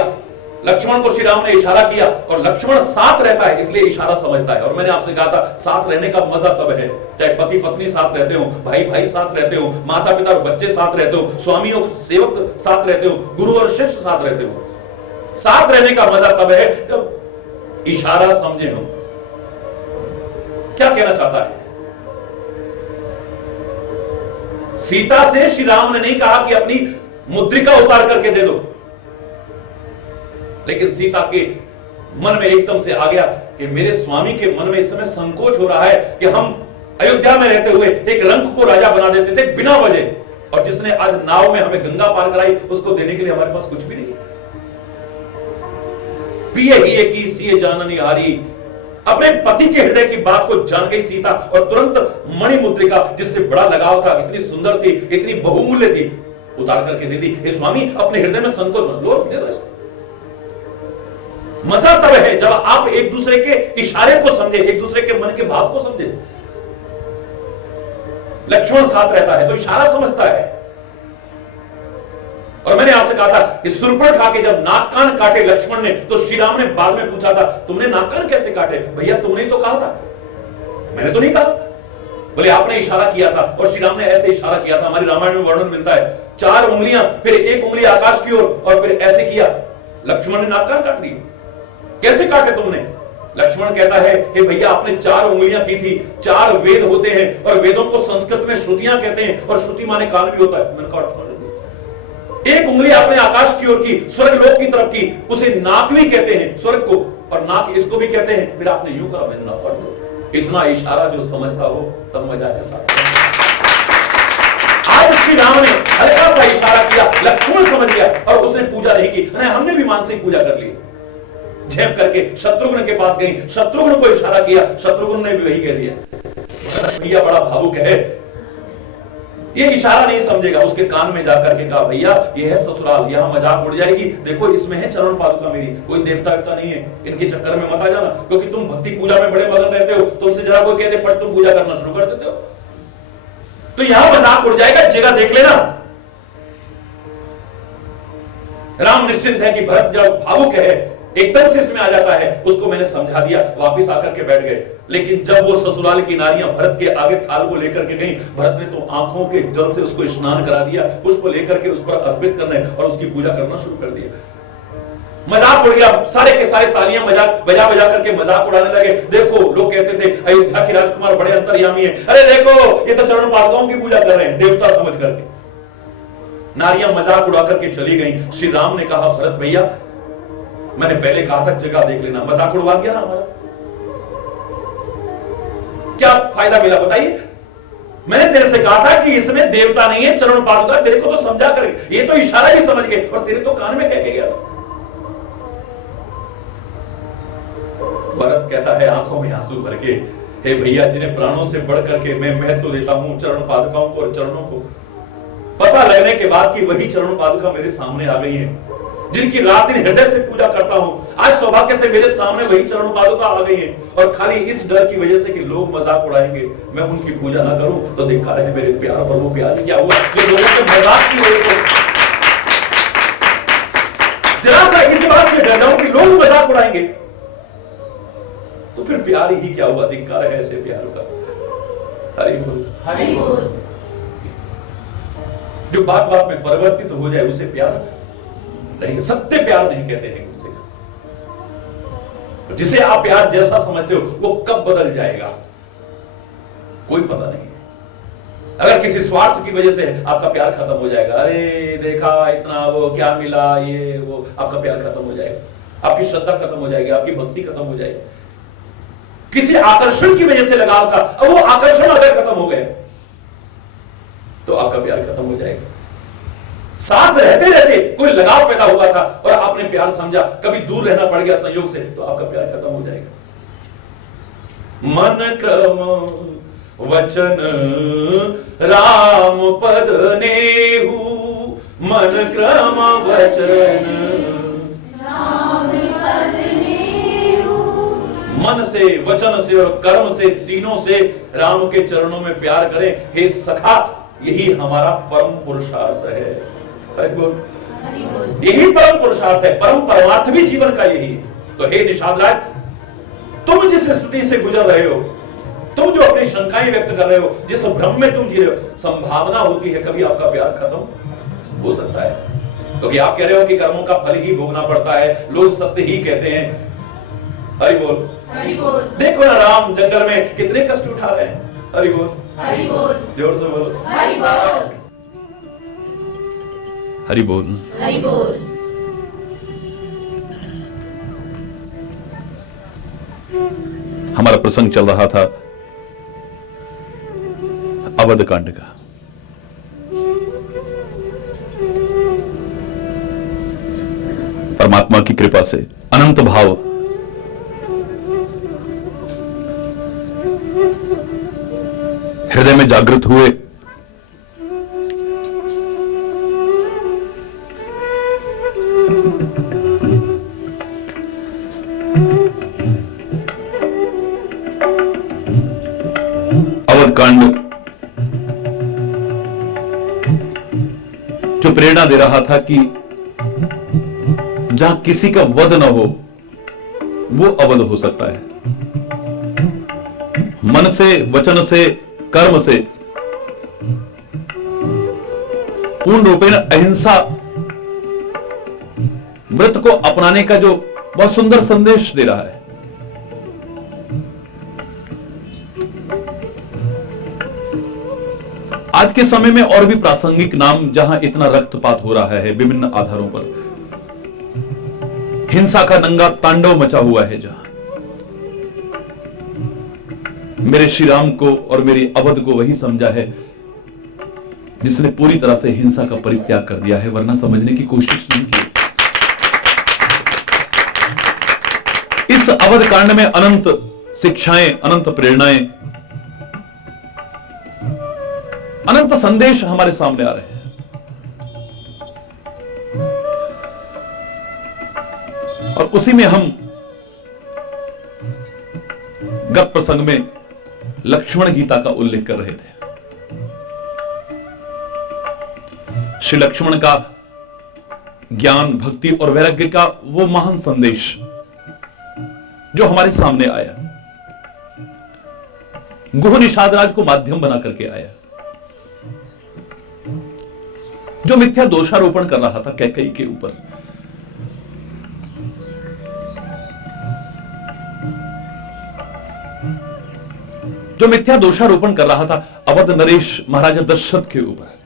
लक्ष्मण को श्री राम ने इशारा किया और लक्ष्मण साथ रहता है इसलिए इशारा समझता है। और मैंने आपसे कहा था साथ रहने का मजा तब है, चाहे पति पत्नी साथ रहते हो, भाई भाई साथ रहते हो, माता पिता और बच्चे साथ रहते हो, स्वामी और सेवक साथ रहते हो, गुरु और शिष्य साथ रहते हो। साथ रहने का मजा तब है जब इशारा समझे हो क्या कहना चाहता है। सीता से श्री राम ने नहीं कहा कि अपनी मुद्रिका उतार करके दे दो, लेकिन सीता के मन में एकदम से आ गया कि मेरे स्वामी के मन में इस समय संकोच हो रहा है कि हम अयोध्या में रहते हुए एक रंग को राजा बना देते थे बिना वजह, और जिसने आज नाव में हमें गंगा पार कराई उसको देने के लिए हमारे पास कुछ भी नहीं। पिए ही की सिए जाननी हारी, अपने पति के हृदय की बात को जान गई सीता और तुरंत मणिमुद्रिका जिससे बड़ा लगाव था, इतनी सुंदर थी, इतनी बहुमूल्य थी, उतार करके दे दी। हे स्वामी अपने हृदय में संकोच लो, दे दो इसको। मजा तब है जब आप एक दूसरे के इशारे को समझे, एक दूसरे के मन के भाव को समझे। लक्ष्मण साथ रहता है तो इशारा समझता है। और मैंने आपसे कहा था कि सुर्पणखा के जब नाक कान काटे लक्ष्मण ने, तो श्री राम ने बाद में पूछा था तुमने नाक कान कैसे काटे? भैया तुमने तो कहा था, मैंने तो नहीं कहा। बोले आपने इशारा किया था, और श्री राम ने ऐसे इशारा किया था। हमारी रामायण में वर्णन मिलता है, 4 उंगलियां, फिर 1 उंगली आकाश की ओर, और फिर ऐसे किया। लक्ष्मण ने नाक कान काट दिए। कैसे काटे तुमने? लक्ष्मण कहता है कि भैया आपने 4 उंगलियां की थी, 4 वेद होते हैं, और वेदों को संस्कृत में श्रुतियां कहते हैं, और श्रुति माने कान भी होता है। मैंने कहा 1 उंगली आपने आकाश की ओर की, स्वर्ग लोक की तरफ की, उसे नाक भी कहते हैं स्वर्ग को, और नाक इसको भी कहते हैं। फिर आपने यूं कहा, मैंने ना पढ़ लो। इतना इशारा जो समझता हो तब मजा है साथ। आज श्री राम ने हल्का सा इशारा किया, लक्ष्मण समझ गया, और उसने पूजा नहीं की। हमने भी मानसिक पूजा कर ली, झेप करके शत्रुघ्न के पास गई, शत्रुघ्न को इशारा किया, शत्रुघ्न ने भी वही कह दिया। भैया बड़ा भावुक है, ये इशारा नहीं समझेगा। उसके कान में जाकर के कहा भैया ये है ससुराल, यहां मजाक उड़ जाएगी, देखो इसमें है चरण पादुका मेरी, कोई देवता वेवता नहीं है, इनके चक्कर में मत आ जाना, क्योंकि तुम भक्ति पूजा में बड़े मगन रहते हो। तुमसे जरा कोई कह दे पट तुम पूजा करना शुरू कर देते हो, तो यहां मजाक उड़ जाएगा, जगह देख लेना। राम निश्चिंत है कि भरत जब भावुक है एकदम से इसमें आ जाता है, उसको मैंने समझा दिया, वापिस आकर के बैठ गए। लेकिन जब वो ससुराल की नारियां भरत के आगे थाल को लेकर के गई, भरत ने तो आंखों के जल से उसको स्नान करा दिया, पुष्प लेकर के उस पर अर्पित करने और उसकी पूजा करना शुरू कर दिया। मजाक उड़ गया, सारे के सारे तालियां मजाक बजा बजा करके मजाक उड़ाने लगे। देखो लोग कहते थे अयोध्या के राजकुमार बड़े अंतर्यामी है, अरे देखो ये तो चरण पादुकाओं की पूजा कर रहे हैं देवता समझ करके। नारियां मजाक उड़ा करके चली गई। श्री राम ने कहा भरत भैया मैंने पहले कहा था जगह देख लेना, मजाक उड़वा दिया ना हमारा, क्या फायदा मिला बताइए? मैंने तेरे से कहा था कि इसमें देवता नहीं है, चरण पादुका, तेरे को तो समझा कर, ये तो इशारा ही समझ गए, और तेरे तो कान में कह के गया। भरत कहता है आंखों में आंसू भर के, हे भैया जिन्हें प्राणों से बढ़ करके मैं महत्व देता हूं चरण पादुकाओं को और चरणों को, पता लगने के बाद कि वही चरण पादुका मेरे सामने आ गई है, जिनकी रात दिन हृदय से पूजा करता हूं, आज सौभाग्य से मेरे सामने वही चरण पादुका आ गई है, और खाली इस डर की वजह से कि लोग मजाक उड़ाएंगे मैं उनकी पूजा ना करूं तो देखा रहे मेरे प्यार पर वो प्यार क्या हुआ जो लोगों के मजाक की वजह से। जरा सा इस बात से डर जाऊं कि लोग मजाक उड़ाएंगे तो फिर प्यार ही क्या हुआ, धिक्कार है ऐसे प्यार का। हरि बोल, हरि बोल। जो बात बात में परिवर्तित हो जाए उसे प्यार नहीं, सत्य प्यार नहीं कहते हैं उसे। जिसे आप प्यार जैसा समझते हो वो कब बदल जाएगा कोई पता नहीं। अगर किसी स्वार्थ की वजह से आपका प्यार खत्म हो जाएगा, अरे देखा इतना वो क्या मिला ये वो, आपका प्यार खत्म हो जाएगा, आपकी श्रद्धा खत्म हो जाएगी, आपकी भक्ति खत्म हो जाएगी। किसी आकर्षण की वजह से लगाव था, अब वो आकर्षण अगर खत्म हो गए तो आपका प्यार खत्म हो जाएगा। साथ रहते रहते कोई लगाव पैदा हुआ था और आपने प्यार समझा, कभी दूर रहना पड़ गया संयोग से, तो आपका प्यार खत्म हो जाएगा। मन क्रम वचन राम पद नेहु, मन क्रम वचन राम पद नेहु। मन से, वचन से और कर्म से, तीनों से राम के चरणों में प्यार करें। हे सखा यही हमारा परम पुरुषार्थ है। यही परम पुरुषार्थ है, परम परमार्थ भी जीवन का यही है। तो हे निषाद राज, तुम जिस स्थिति से गुजर रहे हो, तुम जो अपनी शंकाएं व्यक्त कर रहे हो, जिस भ्रम में तुम जी रहे हो, संभावना होती है कभी आपका प्यार खत्म हो सकता है, क्योंकि आप कह रहे हो कि कर्मों का फल ही भोगना पड़ता है, लोग सत्य ही कहते हैं। हरि बोल, हरि बोल। देखो ना राम जंगल में कितने कष्ट उठा रहे हैं। हरि बोल, हरि बोल। जोर से बोलो, हरि बोल, हरि बोल, हरि बोल। हमारा प्रसंग चल रहा था अवध कांड का। परमात्मा की कृपा से अनंत भाव हृदय में जागृत हुए। अवध कांड जो प्रेरणा दे रहा था कि जहां किसी का वध न हो वो अवध हो सकता है। मन से, वचन से, कर्म से पूर्ण रूपेण अहिंसा व्रत को अपनाने का जो बहुत सुंदर संदेश दे रहा है। आज के समय में और भी प्रासंगिक नाम, जहां इतना रक्तपात हो रहा है विभिन्न आधारों पर, हिंसा का नंगा तांडव मचा हुआ है, जहां मेरे श्री राम को और मेरी अवध को वही समझा है जिसने पूरी तरह से हिंसा का परित्याग कर दिया है, वरना समझने की कोशिश नहीं की। इस अवध कांड में अनंत शिक्षाएं, अनंत प्रेरणाएं, अनंत संदेश हमारे सामने आ रहे हैं। और उसी में हम गत प्रसंग में लक्ष्मण गीता का उल्लेख कर रहे थे। श्री लक्ष्मण का ज्ञान, भक्ति और वैराग्य का वो महान संदेश जो हमारे सामने आया, गुह निषादराज को माध्यम बना करके आया, जो मिथ्या दोषारोपण कर रहा था कैकेयी के ऊपर, जो मिथ्या दोषारोपण कर रहा था अवध नरेश महाराजा दशरथ के ऊपर।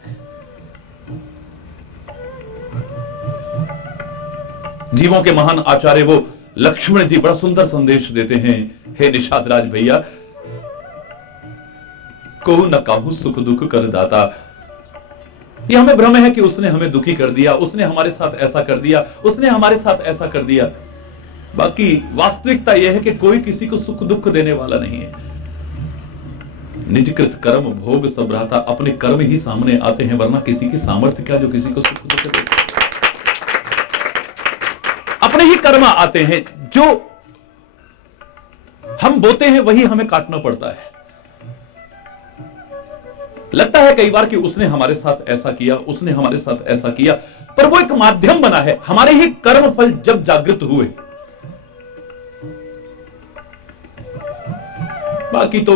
जीवों के महान आचार्य वो लक्ष्मण जी बड़ा सुंदर संदेश देते हैं। हे निषादराज भैया, को न काहू सुख दुख कर दाता। ये हमें भ्रम है कि उसने हमें दुखी कर दिया, उसने हमारे साथ ऐसा कर दिया, उसने हमारे साथ ऐसा कर दिया। बाकी वास्तविकता यह है कि कोई किसी को सुख दुख देने वाला नहीं है। निजकृत कर्म भोग सब रहता, अपने कर्म ही सामने आते हैं, वरना किसी की सामर्थ्य क्या जो किसी को सुख दुख दे सके। अपने ही कर्म आते हैं, जो हम बोते हैं वही हमें काटना पड़ता है। लगता है कई बार कि उसने हमारे साथ ऐसा किया, उसने हमारे साथ ऐसा किया, पर वो एक माध्यम बना है। हमारे ही कर्म फल जब जागृत हुए, बाकी तो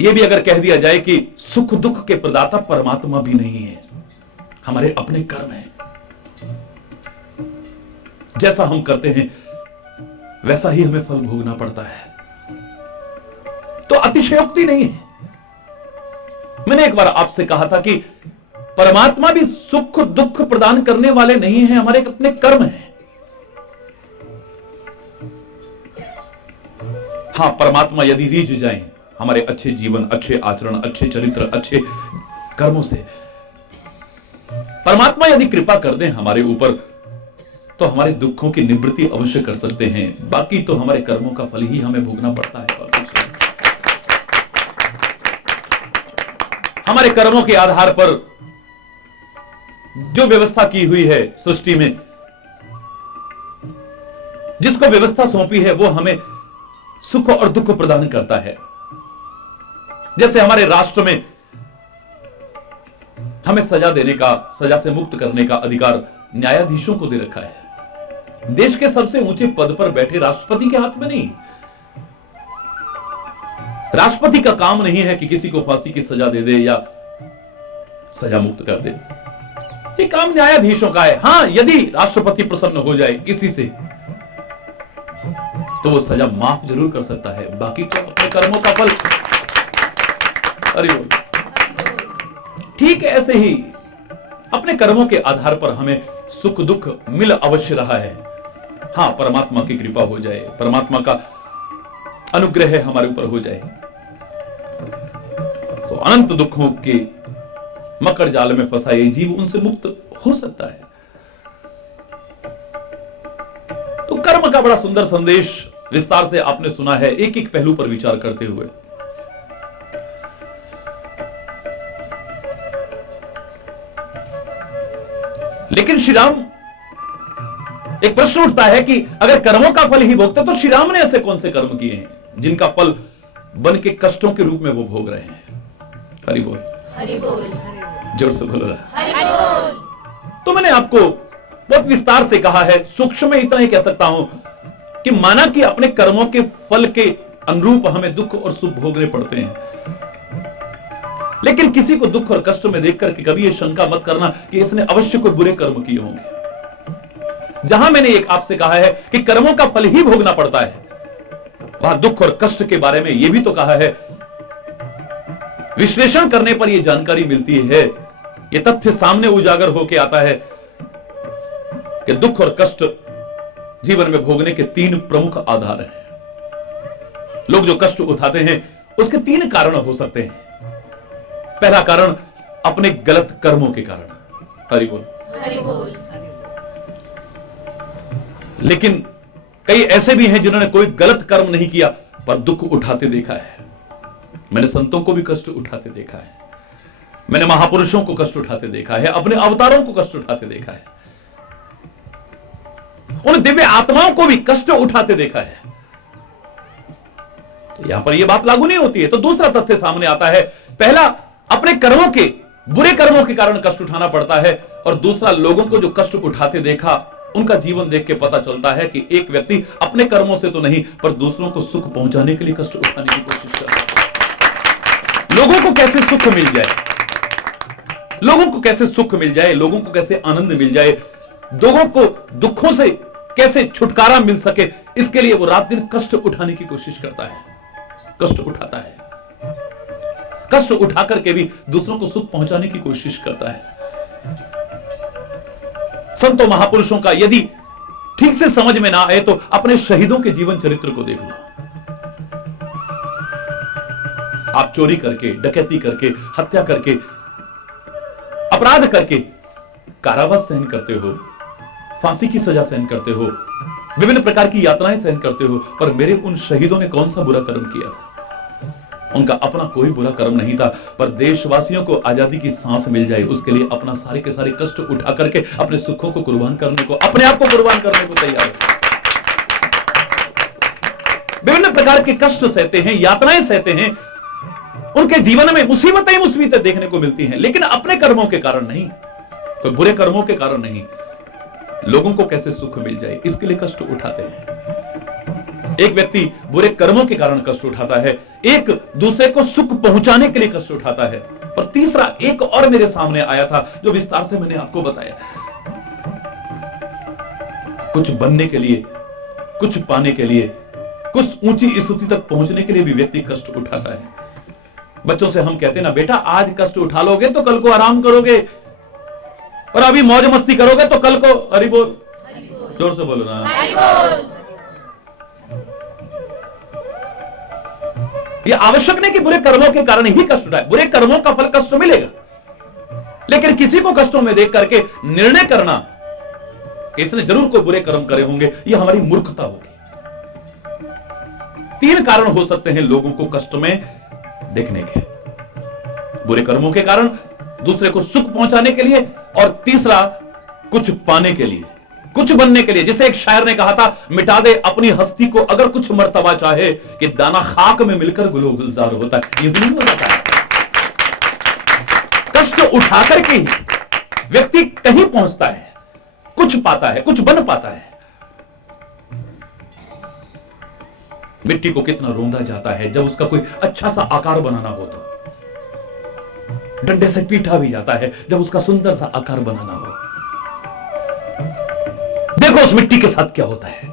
यह भी अगर कह दिया जाए कि सुख दुख के प्रदाता परमात्मा भी नहीं है, हमारे अपने कर्म हैं। जैसा हम करते हैं वैसा ही हमें फल भोगना पड़ता है। तो अतिशयोक्ति नहीं है। मैंने एक बार आपसे कहा था कि परमात्मा भी सुख दुख प्रदान करने वाले नहीं हैं, हमारे अपने कर्म हैं। हां, परमात्मा यदि रीझ जाएं हमारे अच्छे जीवन, अच्छे आचरण, अच्छे चरित्र, अच्छे कर्मों से, परमात्मा यदि कृपा कर दें हमारे ऊपर, तो हमारे दुखों की निवृत्ति अवश्य कर सकते हैं। बाकी तो हमारे कर्मों का फल ही हमें भोगना पड़ता है और कुछ नहीं। हमारे कर्मों के आधार पर जो व्यवस्था की हुई है सृष्टि में, जिसको व्यवस्था सौंपी है, वो हमें सुख और दुख प्रदान करता है। जैसे हमारे राष्ट्र में हमें सजा देने का, सजा से मुक्त करने का अधिकार न्यायाधीशों को दे रखा है। देश के सबसे ऊंचे पद पर बैठे राष्ट्रपति के हाथ में नहीं। राष्ट्रपति का काम नहीं है कि किसी को फांसी की सजा दे दे या सजा मुक्त कर दे। ये काम न्यायाधीशों का है। हां, यदि राष्ट्रपति प्रसन्न हो जाए किसी से, तो वो सजा माफ जरूर कर सकता है। बाकी तो अपने कर्मों का फल। अरे ठीक है, ऐसे ही अपने कर्मों के आधार पर हमें सुख दुख मिल अवश्य रहा है। हां, परमात्मा की कृपा हो जाए, परमात्मा का अनुग्रह हमारे ऊपर हो जाए तो अनंत दुखों के मकर जाल में फंसा ये जीव उनसे मुक्त हो सकता है। तो कर्म का बड़ा सुंदर संदेश विस्तार से आपने सुना है, एक एक पहलू पर विचार करते हुए। लेकिन श्री राम, एक प्रश्न उठता है कि अगर कर्मों का फल ही भोगते तो श्री राम ने ऐसे कौन से कर्म किए हैं जिनका फल बन के कष्टों के रूप में वो भोग रहे हैं? हरि बोल, हरि बोल, जोर से बोलो हरि बोल। तो मैंने आपको बहुत विस्तार से कहा है, सूक्ष्म में इतना ही कह सकता हूं कि माना कि अपने कर्मों के फल के अनुरूप हमें दुख और सुख भोगने पड़ते हैं, लेकिन किसी को दुख और कष्ट में देख करके कभी ये शंका मत करना कि इसने अवश्य कोई बुरे कर्म किए होंगे। जहां मैंने एक आपसे कहा है कि कर्मों का फल ही भोगना पड़ता है, वहां दुख और कष्ट के बारे में यह भी तो कहा है, विश्लेषण करने पर यह जानकारी मिलती है, यह तथ्य सामने उजागर होकर आता है कि दुख और कष्ट जीवन में भोगने के 3 प्रमुख आधार हैं। लोग जो कष्ट उठाते हैं उसके 3 कारण हो सकते हैं। पहला कारण अपने गलत कर्मों के कारण। हरि बोल, हरि बोल। लेकिन कई ऐसे भी हैं जिन्होंने कोई गलत कर्म नहीं किया पर दुख उठाते देखा है। मैंने संतों को भी कष्ट उठाते देखा है, मैंने महापुरुषों को कष्ट उठाते देखा है, अपने अवतारों को कष्ट उठाते देखा है, उन दिव्य आत्माओं को भी कष्ट उठाते देखा है। तो यहां पर यह बात लागू नहीं होती है। तो दूसरा तथ्य सामने आता है, पहला अपने कर्मों के, बुरे कर्मों के कारण कष्ट उठाना पड़ता है, और दूसरा लोगों को जो कष्ट उठाते देखा उनका जीवन देख के पता चलता है कि एक व्यक्ति अपने कर्मों से तो नहीं पर दूसरों को सुख पहुंचाने के लिए कष्ट उठाने की कोशिश कर रहा है। लोगों को कैसे सुख मिल जाए, लोगों को कैसे सुख मिल जाए, लोगों को कैसे आनंद मिल जाए, लोगों को दुखों से कैसे छुटकारा मिल सके, इसके लिए वो रात दिन कष्ट उठाने की कोशिश करता है, कष्ट उठाता है, कष्ट उठा करके भी दूसरों को सुख पहुंचाने की कोशिश करता है। संतों महापुरुषों का यदि ठीक से समझ में ना आए तो अपने शहीदों के जीवन चरित्र को देख लो। आप चोरी करके, डकैती करके, हत्या करके, अपराध करके कारावास सहन करते हो, फांसी की सजा सहन करते हो, विभिन्न प्रकार की यातनाएं सहन करते हो, पर मेरे उन शहीदों ने कौन सा बुरा कर्म किया था? उनका अपना कोई बुरा कर्म नहीं था, पर देशवासियों को आजादी की सांस मिल जाए उसके लिए अपना सारे के सारे कष्ट उठा करके अपने सुखों को कुर्बान करने को, अपने आप को कुर्बान करने को तैयार है। विभिन्न प्रकार के कष्ट सहते हैं, यातनाएं सहते हैं, उनके जीवन में मुसीबतें मुसीबतें देखने को मिलती हैं, लेकिन अपने कर्मों के कारण नहीं, कोई बुरे कर्मों के कारण नहीं। लोगों को कैसे सुख मिल जाए इसके लिए कष्ट उठाते हैं। एक व्यक्ति बुरे कर्मों के कारण कष्ट उठाता है, एक दूसरे को सुख पहुंचाने के लिए कष्ट उठाता है, और तीसरा एक और मेरे सामने आया था जो विस्तार से मैंने आपको बताया। कुछ बनने के लिए, कुछ पाने के लिए, कुछ ऊंची स्थिति तक पहुंचने के लिए भी व्यक्ति कष्ट उठाता है। बच्चों से हम कहते हैं ना, बेटा आज कष्ट उठा लोगे तो कल को आराम करोगे, और अभी मौज मस्ती करोगे तो कल को, हरि बोल, जोर से बोलो ना, हरि बोल। यह आवश्यक नहीं कि बुरे कर्मों के कारण ही कष्ट उठाए, बुरे कर्मों का फल कष्ट मिलेगा, लेकिन किसी को कष्टों में देख करके निर्णय करना इसने जरूर कोई बुरे कर्म करे होंगे, यह हमारी मूर्खता होगी। 3 कारण हो सकते हैं लोगों को कष्ट में देखने के, बुरे कर्मों के कारण, दूसरे को सुख पहुंचाने के लिए, और तीसरा कुछ पाने के लिए, कुछ बनने के लिए। जैसे एक शायर ने कहा था, मिटा दे अपनी हस्ती को अगर कुछ मर्तबा चाहे, कि दाना खाक में मिलकर गुलो गुलजार होता है। ये भी नहीं हो जाता है। कष्ट उठाकर के ही व्यक्ति कहीं पहुंचता है, कुछ पाता है, कुछ बन पाता है। मिट्टी को कितना रोंदा जाता है जब उसका कोई अच्छा सा आकार बनाना हो, तो डंडे से पीटा भी जाता है जब उसका सुंदर सा आकार बनाना हो। देखो उस मिट्टी के साथ क्या होता है।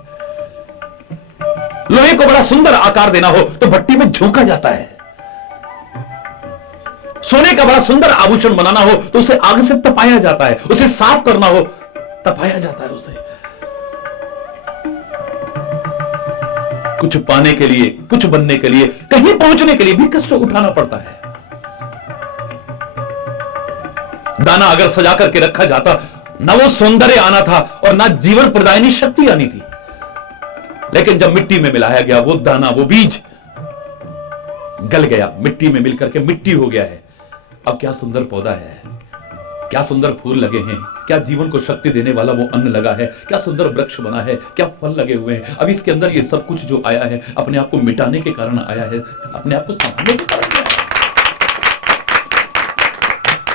लोहे को बड़ा सुंदर आकार देना हो तो भट्टी में झोंका जाता है। सोने का बड़ा सुंदर आभूषण बनाना हो तो उसे आग से तपाया जाता है, उसे साफ करना हो तपाया जाता है उसे। कुछ पाने के लिए, कुछ बनने के लिए, कहीं पहुंचने के लिए भी कष्ट उठाना पड़ता है। दाना अगर सजा करके रखा जाता, ना वो सौंदर्य आना था और ना जीवन प्रदायिनी शक्ति आनी थी। लेकिन जब मिट्टी में मिलाया गया, वो दाना, वो बीज गल गया, मिट्टी में मिलकर के मिट्टी हो गया है। अब क्या सुंदर पौधा है, क्या सुंदर फूल लगे हैं, क्या जीवन को शक्ति देने वाला वो अन्न लगा है, क्या सुंदर वृक्ष बना है, क्या फल लगे हुए हैं। अब इसके अंदर ये सब कुछ जो आया है, अपने आप को मिटाने के कारण आया है, अपने आप को संभालने के कारण आया है।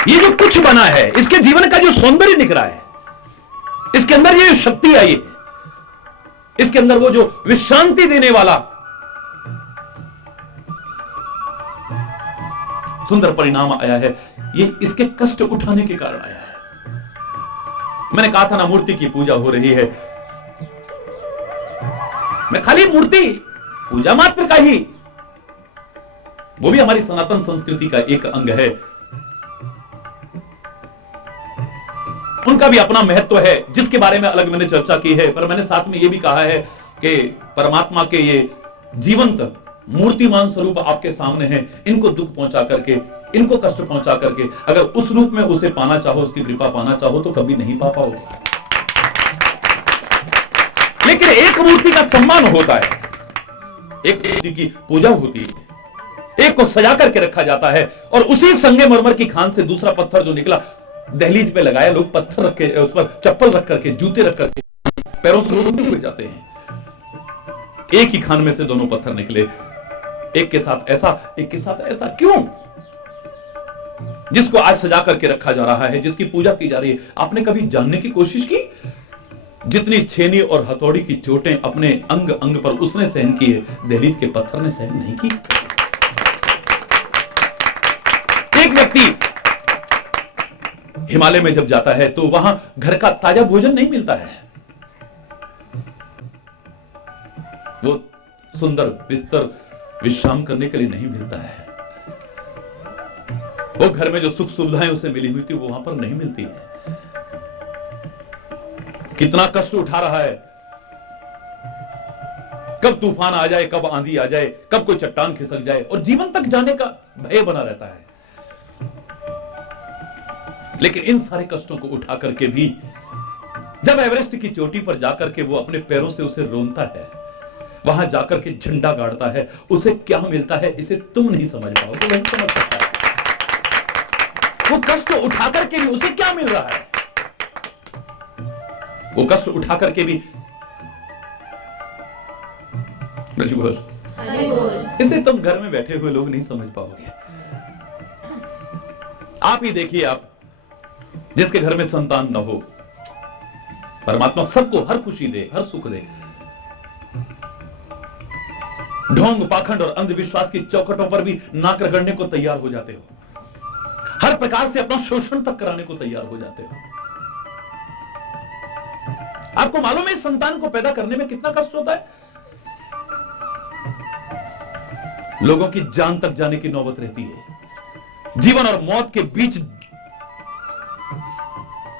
ये जो कुछ बना है, इसके जीवन का जो सौंदर्य निकला है, इसके अंदर ये शक्ति आई है, इसके अंदर वो जो विश्रांति देने वाला सुंदर परिणाम आया है, ये इसके कष्ट उठाने के कारण आया है। मैंने कहा था ना, मूर्ति की पूजा हो रही है। मैं खाली मूर्ति पूजा मात्र का ही, वो भी हमारी सनातन संस्कृति का एक अंग है। उनका भी अपना महत्व है, जिसके बारे में अलग मैंने चर्चा की है। पर मैंने साथ में यह भी कहा है कि परमात्मा के ये जीवंत मूर्तिमान स्वरूप आपके सामने हैं। इनको दुख पहुंचा करके, इनको कष्ट पहुंचा करके अगर उस रूप में उसे पाना चाहो, उसकी कृपा पाना चाहो, तो कभी नहीं पा पाओगे। लेकिन एक मूर्ति का सम्मान होता है, एक मूर्ति की पूजा होती है, एक को सजा करके रखा जाता है। और उसी संगमरमर की खान से दूसरा पत्थर जो निकला, दहलीज पे लगाया, लोग पत्थर रख के, उस पर चप्पल रख करके, जूते रख करके पैरों से रोते हुए जाते हैं। एक ही खान में से दोनों पत्थर निकले, एक के साथ ऐसा, एक के साथ ऐसा। क्यों? जिसको आज सजा करके रखा जा रहा है, जिसकी पूजा की जा रही है, आपने कभी जानने की कोशिश की? जितनी छेनी और हथौड़ी की चोटें अपने अंग अंग पर उसने सहन की है, दहलीज के पत्थर ने सहन नहीं की। एक व्यक्ति हिमालय में जब जाता है तो वहां घर का ताजा भोजन नहीं मिलता है। वो सुंदर बिस्तर विश्राम करने के लिए नहीं मिलता है। वो घर में जो सुख सुविधाएं उसे मिली हुई थी, वो वहां पर नहीं मिलती है। कितना कष्ट उठा रहा है, कब तूफान आ जाए, कब आंधी आ जाए, कब कोई चट्टान खिसक जाए, और जीवन तक जाने का भय बना रहता है। लेकिन इन सारे कष्टों को उठा करके भी जब एवरेस्ट की चोटी पर जाकर के वो अपने पैरों से उसे रोनता है, वहां जाकर के झंडा गाड़ता है, उसे क्या मिलता है, इसे तुम नहीं समझ पाओगे, वही समझ सकता है। वो कष्ट उठा करके भी उसे क्या मिल रहा है, वो कष्ट उठा करके भी इसे तुम घर में बैठे हुए लोग नहीं समझ पाओगे। आप ही देखिए, आप जिसके घर में संतान न हो, परमात्मा सबको हर खुशी दे, हर सुख दे, ढोंग पाखंड और अंधविश्वास की चौखटों पर भी नाक रगड़ने को तैयार हो जाते हो, हर प्रकार से अपना शोषण तक कराने को तैयार हो जाते हो। आपको मालूम है इस संतान को पैदा करने में कितना कष्ट होता है? लोगों की जान तक जाने की नौबत रहती है, जीवन और मौत के बीच।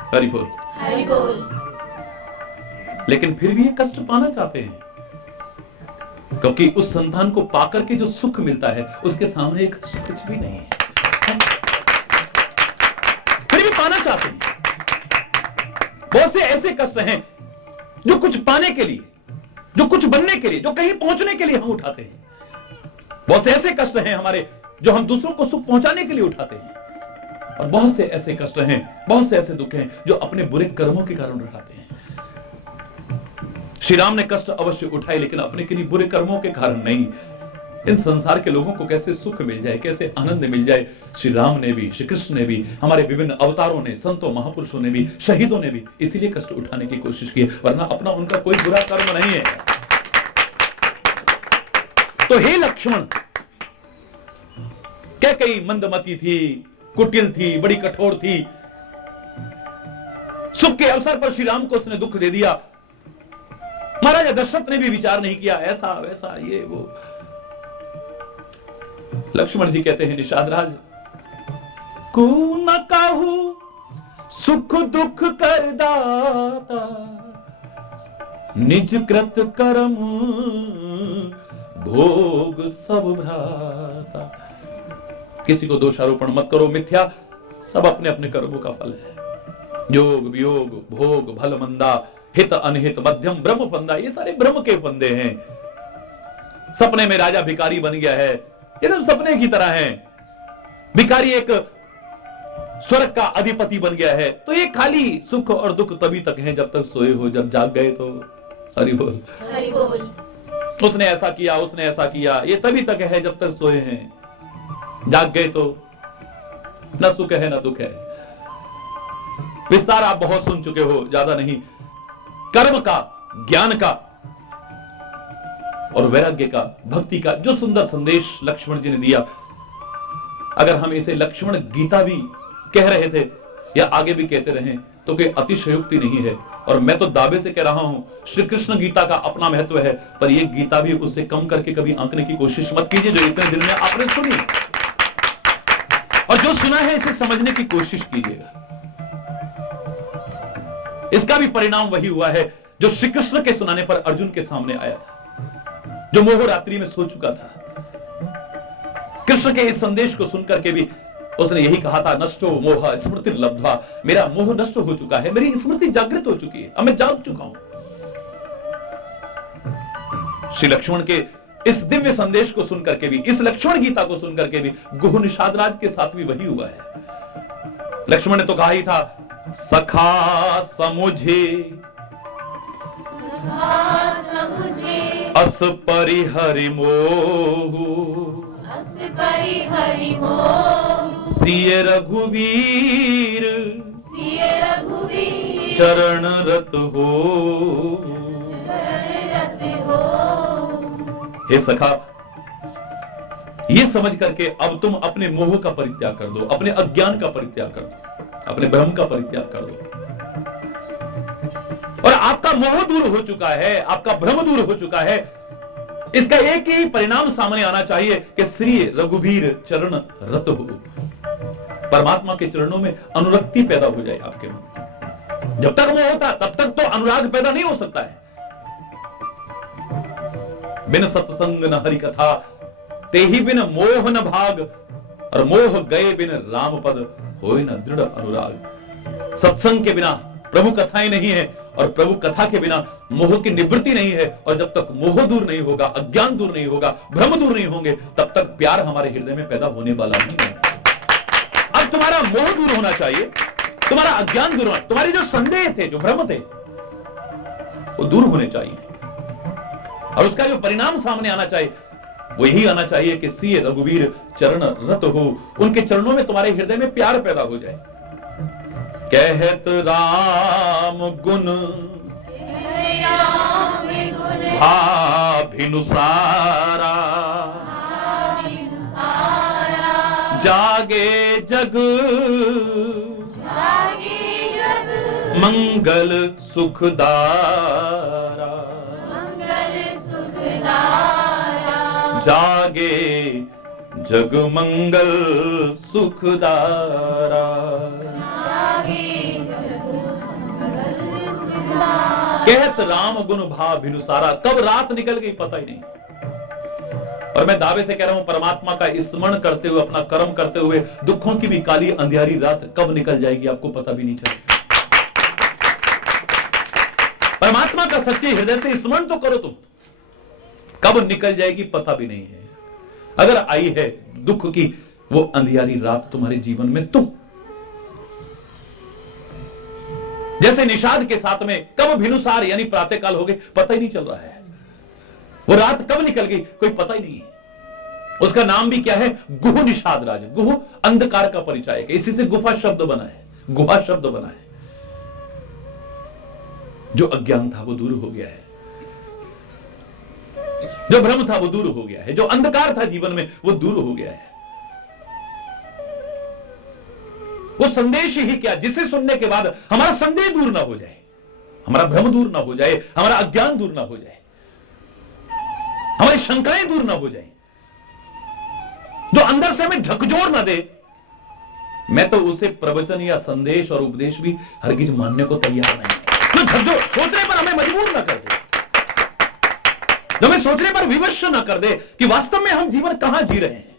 हरि बोल, हरि बोल। लेकिन फिर भी ये कष्ट पाना चाहते हैं, क्योंकि उस संतान को पाकर के जो सुख मिलता है, उसके सामने एक कुछ भी नहीं है, फिर भी पाना चाहते हैं। बहुत से ऐसे कष्ट हैं जो कुछ पाने के लिए, जो कुछ बनने के लिए, जो कहीं पहुंचने के लिए हम उठाते हैं। बहुत से ऐसे कष्ट हैं हमारे जो हम दूसरों को सुख पहुंचाने के लिए उठाते हैं, और बहुत से ऐसे कष्ट हैं, बहुत से ऐसे दुख हैं जो अपने बुरे कर्मों के कारण उठाते हैं। श्री राम ने कष्ट अवश्य उठाए, लेकिन अपने किन्हीं बुरे कर्मों के कारण नहीं। इन संसार के लोगों को कैसे सुख मिल जाए, कैसे आनंद मिल जाए, श्री राम ने भी, श्री कृष्ण ने भी, हमारे विभिन्न अवतारों ने, संतों महापुरुषों ने भी, शहीदों ने भी इसीलिए कष्ट उठाने की कोशिश की, वरना अपना उनका कोई बुरा कर्म नहीं है। तो हे लक्ष्मण, कैकेयी मंदमती थी, कुटिल थी, बड़ी कठोर थी। सुख के अवसर पर श्री राम को उसने दुख दे दिया। महाराजा दशरथ ने भी विचार नहीं किया, ऐसा वैसा ये वो। लक्ष्मण जी कहते हैं, निषाद राज को न काहू सुख दुख कर दाता, निज कृत कर्म भोग सब भ्राता। किसी को दोषारोपण मत करो, मिथ्या, सब अपने अपने कर्मों का फल है। योग वियोग भोग भल मंदा, हित अनहित मध्यम ब्रह्म फंदा, ये सारे ब्रह्म के फंदे हैं। सपने में राजा भिखारी बन गया है, ये सब सपने की तरह हैं। भिखारी एक स्वर्ग का अधिपति बन गया है, तो ये खाली सुख और दुख तभी तक है जब तक सोए हो, जब जाग गए तो हरि बोल हरि बोल। उसने ऐसा किया, उसने ऐसा किया, ये तभी तक है जब तक सोए हैं। जाग गए तो न सुख है न दुख है। विस्तार आप बहुत सुन चुके हो, ज्यादा नहीं। कर्म का, ज्ञान का और वैराग्य का, भक्ति का जो सुंदर संदेश लक्ष्मण जी ने दिया, अगर हम इसे लक्ष्मण गीता भी कह रहे थे या आगे भी कहते रहे तो कोई अतिशयोक्ति नहीं है। और मैं तो दावे से कह रहा हूं, श्री कृष्ण गीता का अपना महत्व है, पर यह गीता भी उससे कम करके कभी आंकने की कोशिश मत कीजिए जो इतने दिन में आपने सुनी। और जो सुना है इसे समझने की कोशिश कीजिएगा। इसका भी परिणाम वही हुआ है जो श्री कृष्ण के सुनाने पर अर्जुन के सामने आया था, जो मोह रात्रि में सो चुका था। कृष्ण के इस संदेश को सुनकर के भी उसने यही कहा था, नष्टो मोह स्मृति लब्ध्वा, मेरा मोह नष्ट हो चुका है, मेरी स्मृति जागृत हो चुकी है, अब मैं जाग चुका हूं। श्री लक्ष्मण के इस दिव्य संदेश को सुनकर के भी, इस लक्ष्मण गीता को सुनकर के भी गुह निषाद राज के साथ भी वही हुआ है। लक्ष्मण ने तो कहा ही था, सखा समुझे अस परिहरि मोह, सिय रघुवीर चरण रत हो। हे सखा, ये समझ करके अब तुम अपने मोह का परित्याग कर दो, अपने अज्ञान का परित्याग कर दो, अपने भ्रम का परित्याग कर दो। और आपका मोह दूर हो चुका है, आपका भ्रम दूर हो चुका है। इसका एक ही परिणाम सामने आना चाहिए कि श्री रघुवीर चरण रत हो, परमात्मा के चरणों में अनुरक्ति पैदा हो जाए आपके मन। जब तक मोह होता तब तक तो अनुराग पैदा नहीं हो सकता है। बिन सत्संग न हरि कथा, ते ही बिन मोह न भाग, और मोह गए बिन राम पद होए न दृढ़ अनुराग। सत्संग के बिना प्रभु कथाएं नहीं है, और प्रभु कथा के बिना मोह की निवृत्ति नहीं है। और जब तक मोह दूर नहीं होगा, अज्ञान दूर नहीं होगा, भ्रम दूर नहीं होंगे, तब तक प्यार हमारे हृदय में पैदा होने वाला नहीं है। अब तुम्हारा मोह दूर होना चाहिए, तुम्हारा अज्ञान दूर होना, तुम्हारे जो संदेह थे, जो भ्रम थे, वो दूर होने चाहिए। और उसका जो परिणाम सामने आना चाहिए वो यही आना चाहिए कि सिय रघुवीर चरण रत हो, उनके चरणों में तुम्हारे हृदय में प्यार पैदा हो जाए। कहत राम गुण भाभिनुसारा, जागे जग मंगल सुखदारा, जागे जग मंगल सुखदारा। कहत राम गुण भाव भिनुसारा, कब रात निकल गई पता ही नहीं। और मैं दावे से कह रहा हूं, परमात्मा का स्मरण करते हुए, अपना कर्म करते हुए, दुखों की भी काली अंधियारी रात कब निकल जाएगी आपको पता भी नहीं चलेगा। परमात्मा का सच्चे हृदय से स्मरण तो करो तुम, कब निकल जाएगी पता भी नहीं है। अगर आई है दुख की वो अंधियारी रात तुम्हारे जीवन में, तुम जैसे निषाद के साथ में कब भिनुसार यानी प्रातःकाल हो गए पता ही नहीं चल रहा है, वो रात कब निकल गई कोई पता ही नहीं है। उसका नाम भी क्या है, गुह निषाद राज। गुह अंधकार का परिचय है, इसी से गुफा शब्द बना है, गुहा शब्द बना है। जो अज्ञान था वो दूर हो गया है, जो भ्रम था वो दूर हो गया है, जो अंधकार था जीवन में वो दूर हो गया है। वो संदेश ही क्या, जिसे सुनने के बाद हमारा संदेह दूर ना हो जाए, हमारा भ्रम दूर ना हो जाए, हमारा अज्ञान दूर ना हो जाए, हमारी शंकाएं दूर ना हो जाए, जो अंदर से हमें झकझोर ना दे, मैं तो उसे प्रवचन या संदेश और उपदेश भी हरगिज मानने को तैयार नहीं। जो झकझोर सोचने पर हमें मजबूर ना कर दे। जो हमें सोचने पर विवश न कर दे कि वास्तव में हम जीवन कहां जी रहे हैं,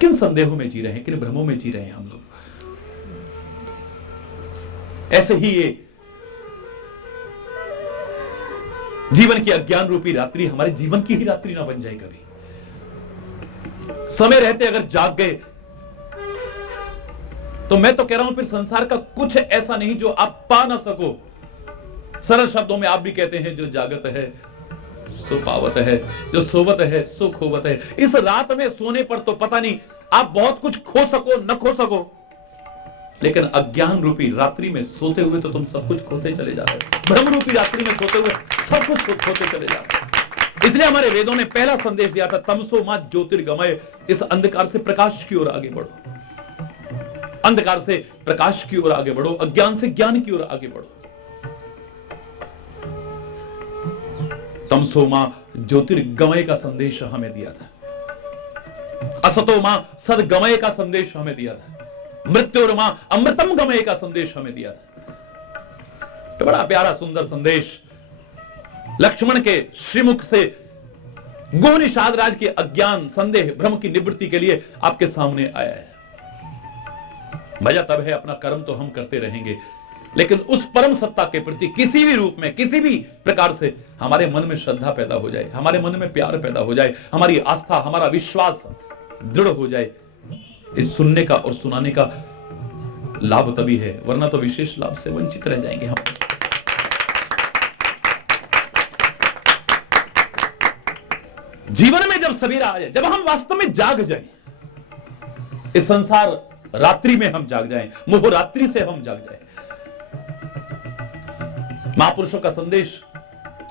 किन संदेहों में जी रहे हैं, किन भ्रमों में जी रहे हैं हम लोग। ऐसे ही ये जीवन की अज्ञान रूपी रात्रि हमारे जीवन की ही रात्रि ना बन जाए कभी। समय रहते अगर जाग गए तो मैं तो कह रहा हूं फिर संसार का कुछ ऐसा नहीं जो आप पा ना सको। सरल शब्दों में आप भी कहते हैं, जो जागत है सो पावत है, जो सोवत है सो खोवत है। इस रात में सोने पर तो पता नहीं आप बहुत कुछ खो सको न खो सको, लेकिन अज्ञान रूपी रात्रि में सोते हुए तो तुम सब कुछ खोते चले जा रहे हो। भ्रम रूपी रात्रि में सोते हुए सब कुछ खोते चले जा रहे हो। इसलिए हमारे वेदों ने पहला संदेश दिया था, तमसो मा ज्योतिर्गमय, इस अंधकार से प्रकाश की ओर आगे बढ़ो, अंधकार से प्रकाश की ओर आगे बढ़ो, अज्ञान से ज्ञान की ओर आगे बढ़ो। तमसो मा ज्योतिर्गमय का संदेश हमें दिया था, असतो मा सदगमय का संदेश हमें दिया था, मृत्युर्मा अमृतम गमय का संदेश हमें दिया था। तो बड़ा प्यारा सुंदर संदेश लक्ष्मण के श्रीमुख से गो निषाद राज के अज्ञान संदेह भ्रम की निवृत्ति के लिए आपके सामने आया है। मजा तब है, अपना कर्म तो हम करते रहेंगे, लेकिन उस परम सत्ता के प्रति किसी भी रूप में, किसी भी प्रकार से हमारे मन में श्रद्धा पैदा हो जाए, हमारे मन में प्यार पैदा हो जाए, हमारी आस्था, हमारा विश्वास दृढ़ हो जाए। इस सुनने का और सुनाने का लाभ तभी है, वरना तो विशेष लाभ से वंचित रह जाएंगे हम। जीवन में जब सवेरा आ जाए, जब हम वास्तव में जाग जाएं, इस संसार रात्रि में हम जाग जाएं, मोह रात्रि से हम जाग जाएं। महापुरुषों का संदेश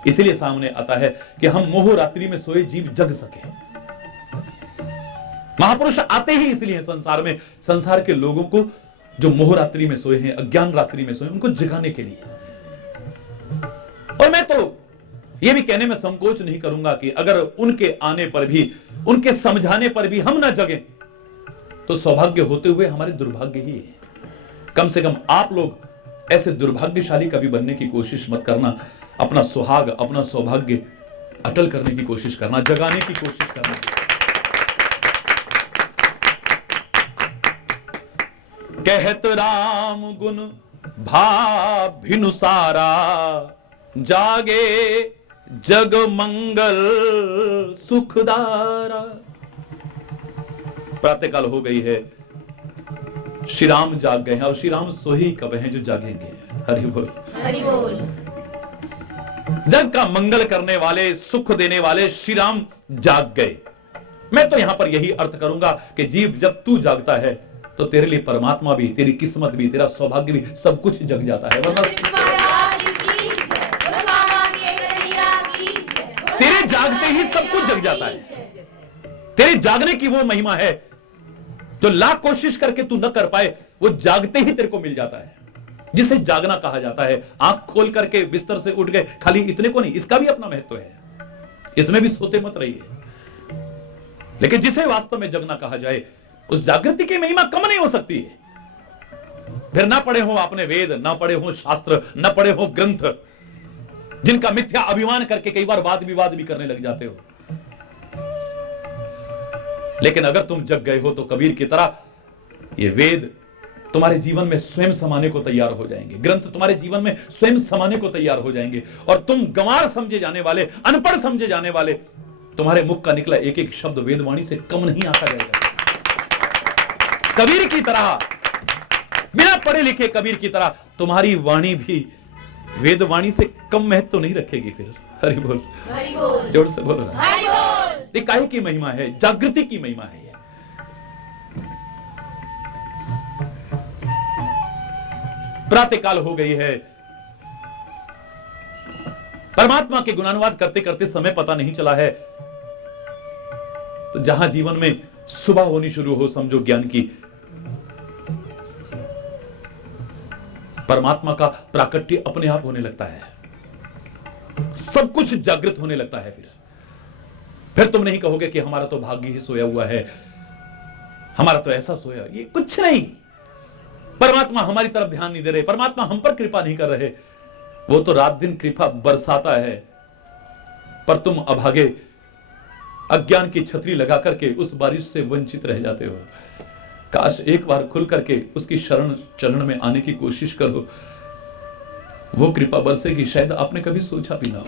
इसीलिए सामने आता है कि हम मोह रात्रि में सोए जीव जग सके। महापुरुष आते ही इसलिए संसार में, संसार के लोगों को जो मोह रात्रि में सोए हैं, अज्ञान रात्रि में सोए, उनको जगाने के लिए। और मैं तो यह भी कहने में संकोच नहीं करूंगा कि अगर उनके आने पर भी, उनके समझाने पर भी हम ना जगें तो सौभाग्य होते हुए हमारे दुर्भाग्य ही है। कम से कम आप लोग ऐसे दुर्भाग्यशाली कभी बनने की कोशिश मत करना। अपना सुहाग, अपना सौभाग्य अटल करने की कोशिश करना, जगाने की कोशिश करना। कहत राम गुण भाभिनुसारा, जागे जग मंगल सुखदारा। प्रातःकाल हो गई है, श्री राम जाग गए हैं, और श्री राम सोही कब हैं जो जागेंगे। हरि बोल, हरि बोल। जग का मंगल करने वाले, सुख देने वाले श्री राम जाग गए। मैं तो यहां पर यही अर्थ करूंगा कि जीव जब तू जागता है तो तेरे लिए परमात्मा भी, तेरी किस्मत भी, तेरा सौभाग्य भी, सब कुछ जग जाता है। वरना तेरे जागते ही सब कुछ जग जाता है। तेरे जागने की वो महिमा है जो लाख कोशिश करके तू न कर पाए, वो जागते ही तेरे को मिल जाता है, जिसे जागना कहा जाता है। आंख खोल करके बिस्तर से उठ गए, खाली इतने को नहीं, इसका भी अपना महत्व है, इसमें भी सोते मत रहिए। लेकिन जिसे वास्तव में जगना कहा जाए, उस जागृति की महिमा कम नहीं हो सकती है। फिर ना पढ़े हो आपने वेद, ना पढ़े हो शास्त्र, ना पढ़े हो ग्रंथ, जिनका मिथ्या अभिमान करके कई बार वाद विवाद भी करने लग जाते हो। लेकिन अगर तुम जग गए हो तो कबीर की तरह ये वेद तुम्हारे जीवन में स्वयं समाने को तैयार हो जाएंगे, ग्रंथ तुम्हारे जीवन में स्वयं समाने को तैयार हो जाएंगे, और तुम गंवार समझे जाने वाले, अनपढ़ समझे जाने वाले, तुम्हारे मुख का निकला एक एक शब्द वेदवाणी से कम नहीं आता जाएगा। कबीर की तरह, बिना पढ़े लिखे कबीर की तरह तुम्हारी वाणी भी वेदवाणी से कम महत्व तो नहीं रखेगी फिर। हरि बोल, हरि बोल। जोर से बोलो ना। हरि बोल। ये काहे की महिमा है? जागृति की महिमा है। प्रातःकाल हो गई है, परमात्मा के गुणानुवाद करते करते समय पता नहीं चला है। तो जहां जीवन में सुबह होनी शुरू हो, समझो ज्ञान की, परमात्मा का प्राकट्य अपने आप होने लगता है, सब कुछ जागृत होने लगता है। फिर तुम नहीं कहोगे कि हमारा तो भाग्य ही सोया हुआ है, हमारा तो ऐसा सोया, ये कुछ नहीं। परमात्मा हमारी तरफ ध्यान नहीं दे रहे, परमात्मा हम पर कृपा नहीं कर रहे। वो तो रात दिन कृपा बरसाता है, पर तुम अभागे अज्ञान की छतरी लगा करके उस बारिश से वंचित रह जाते हो। काश एक बार खुल करके उसकी शरण चरण में आने की कोशिश करो, वो कृपा बरसेगी शायद आपने कभी सोचा भी ना हो।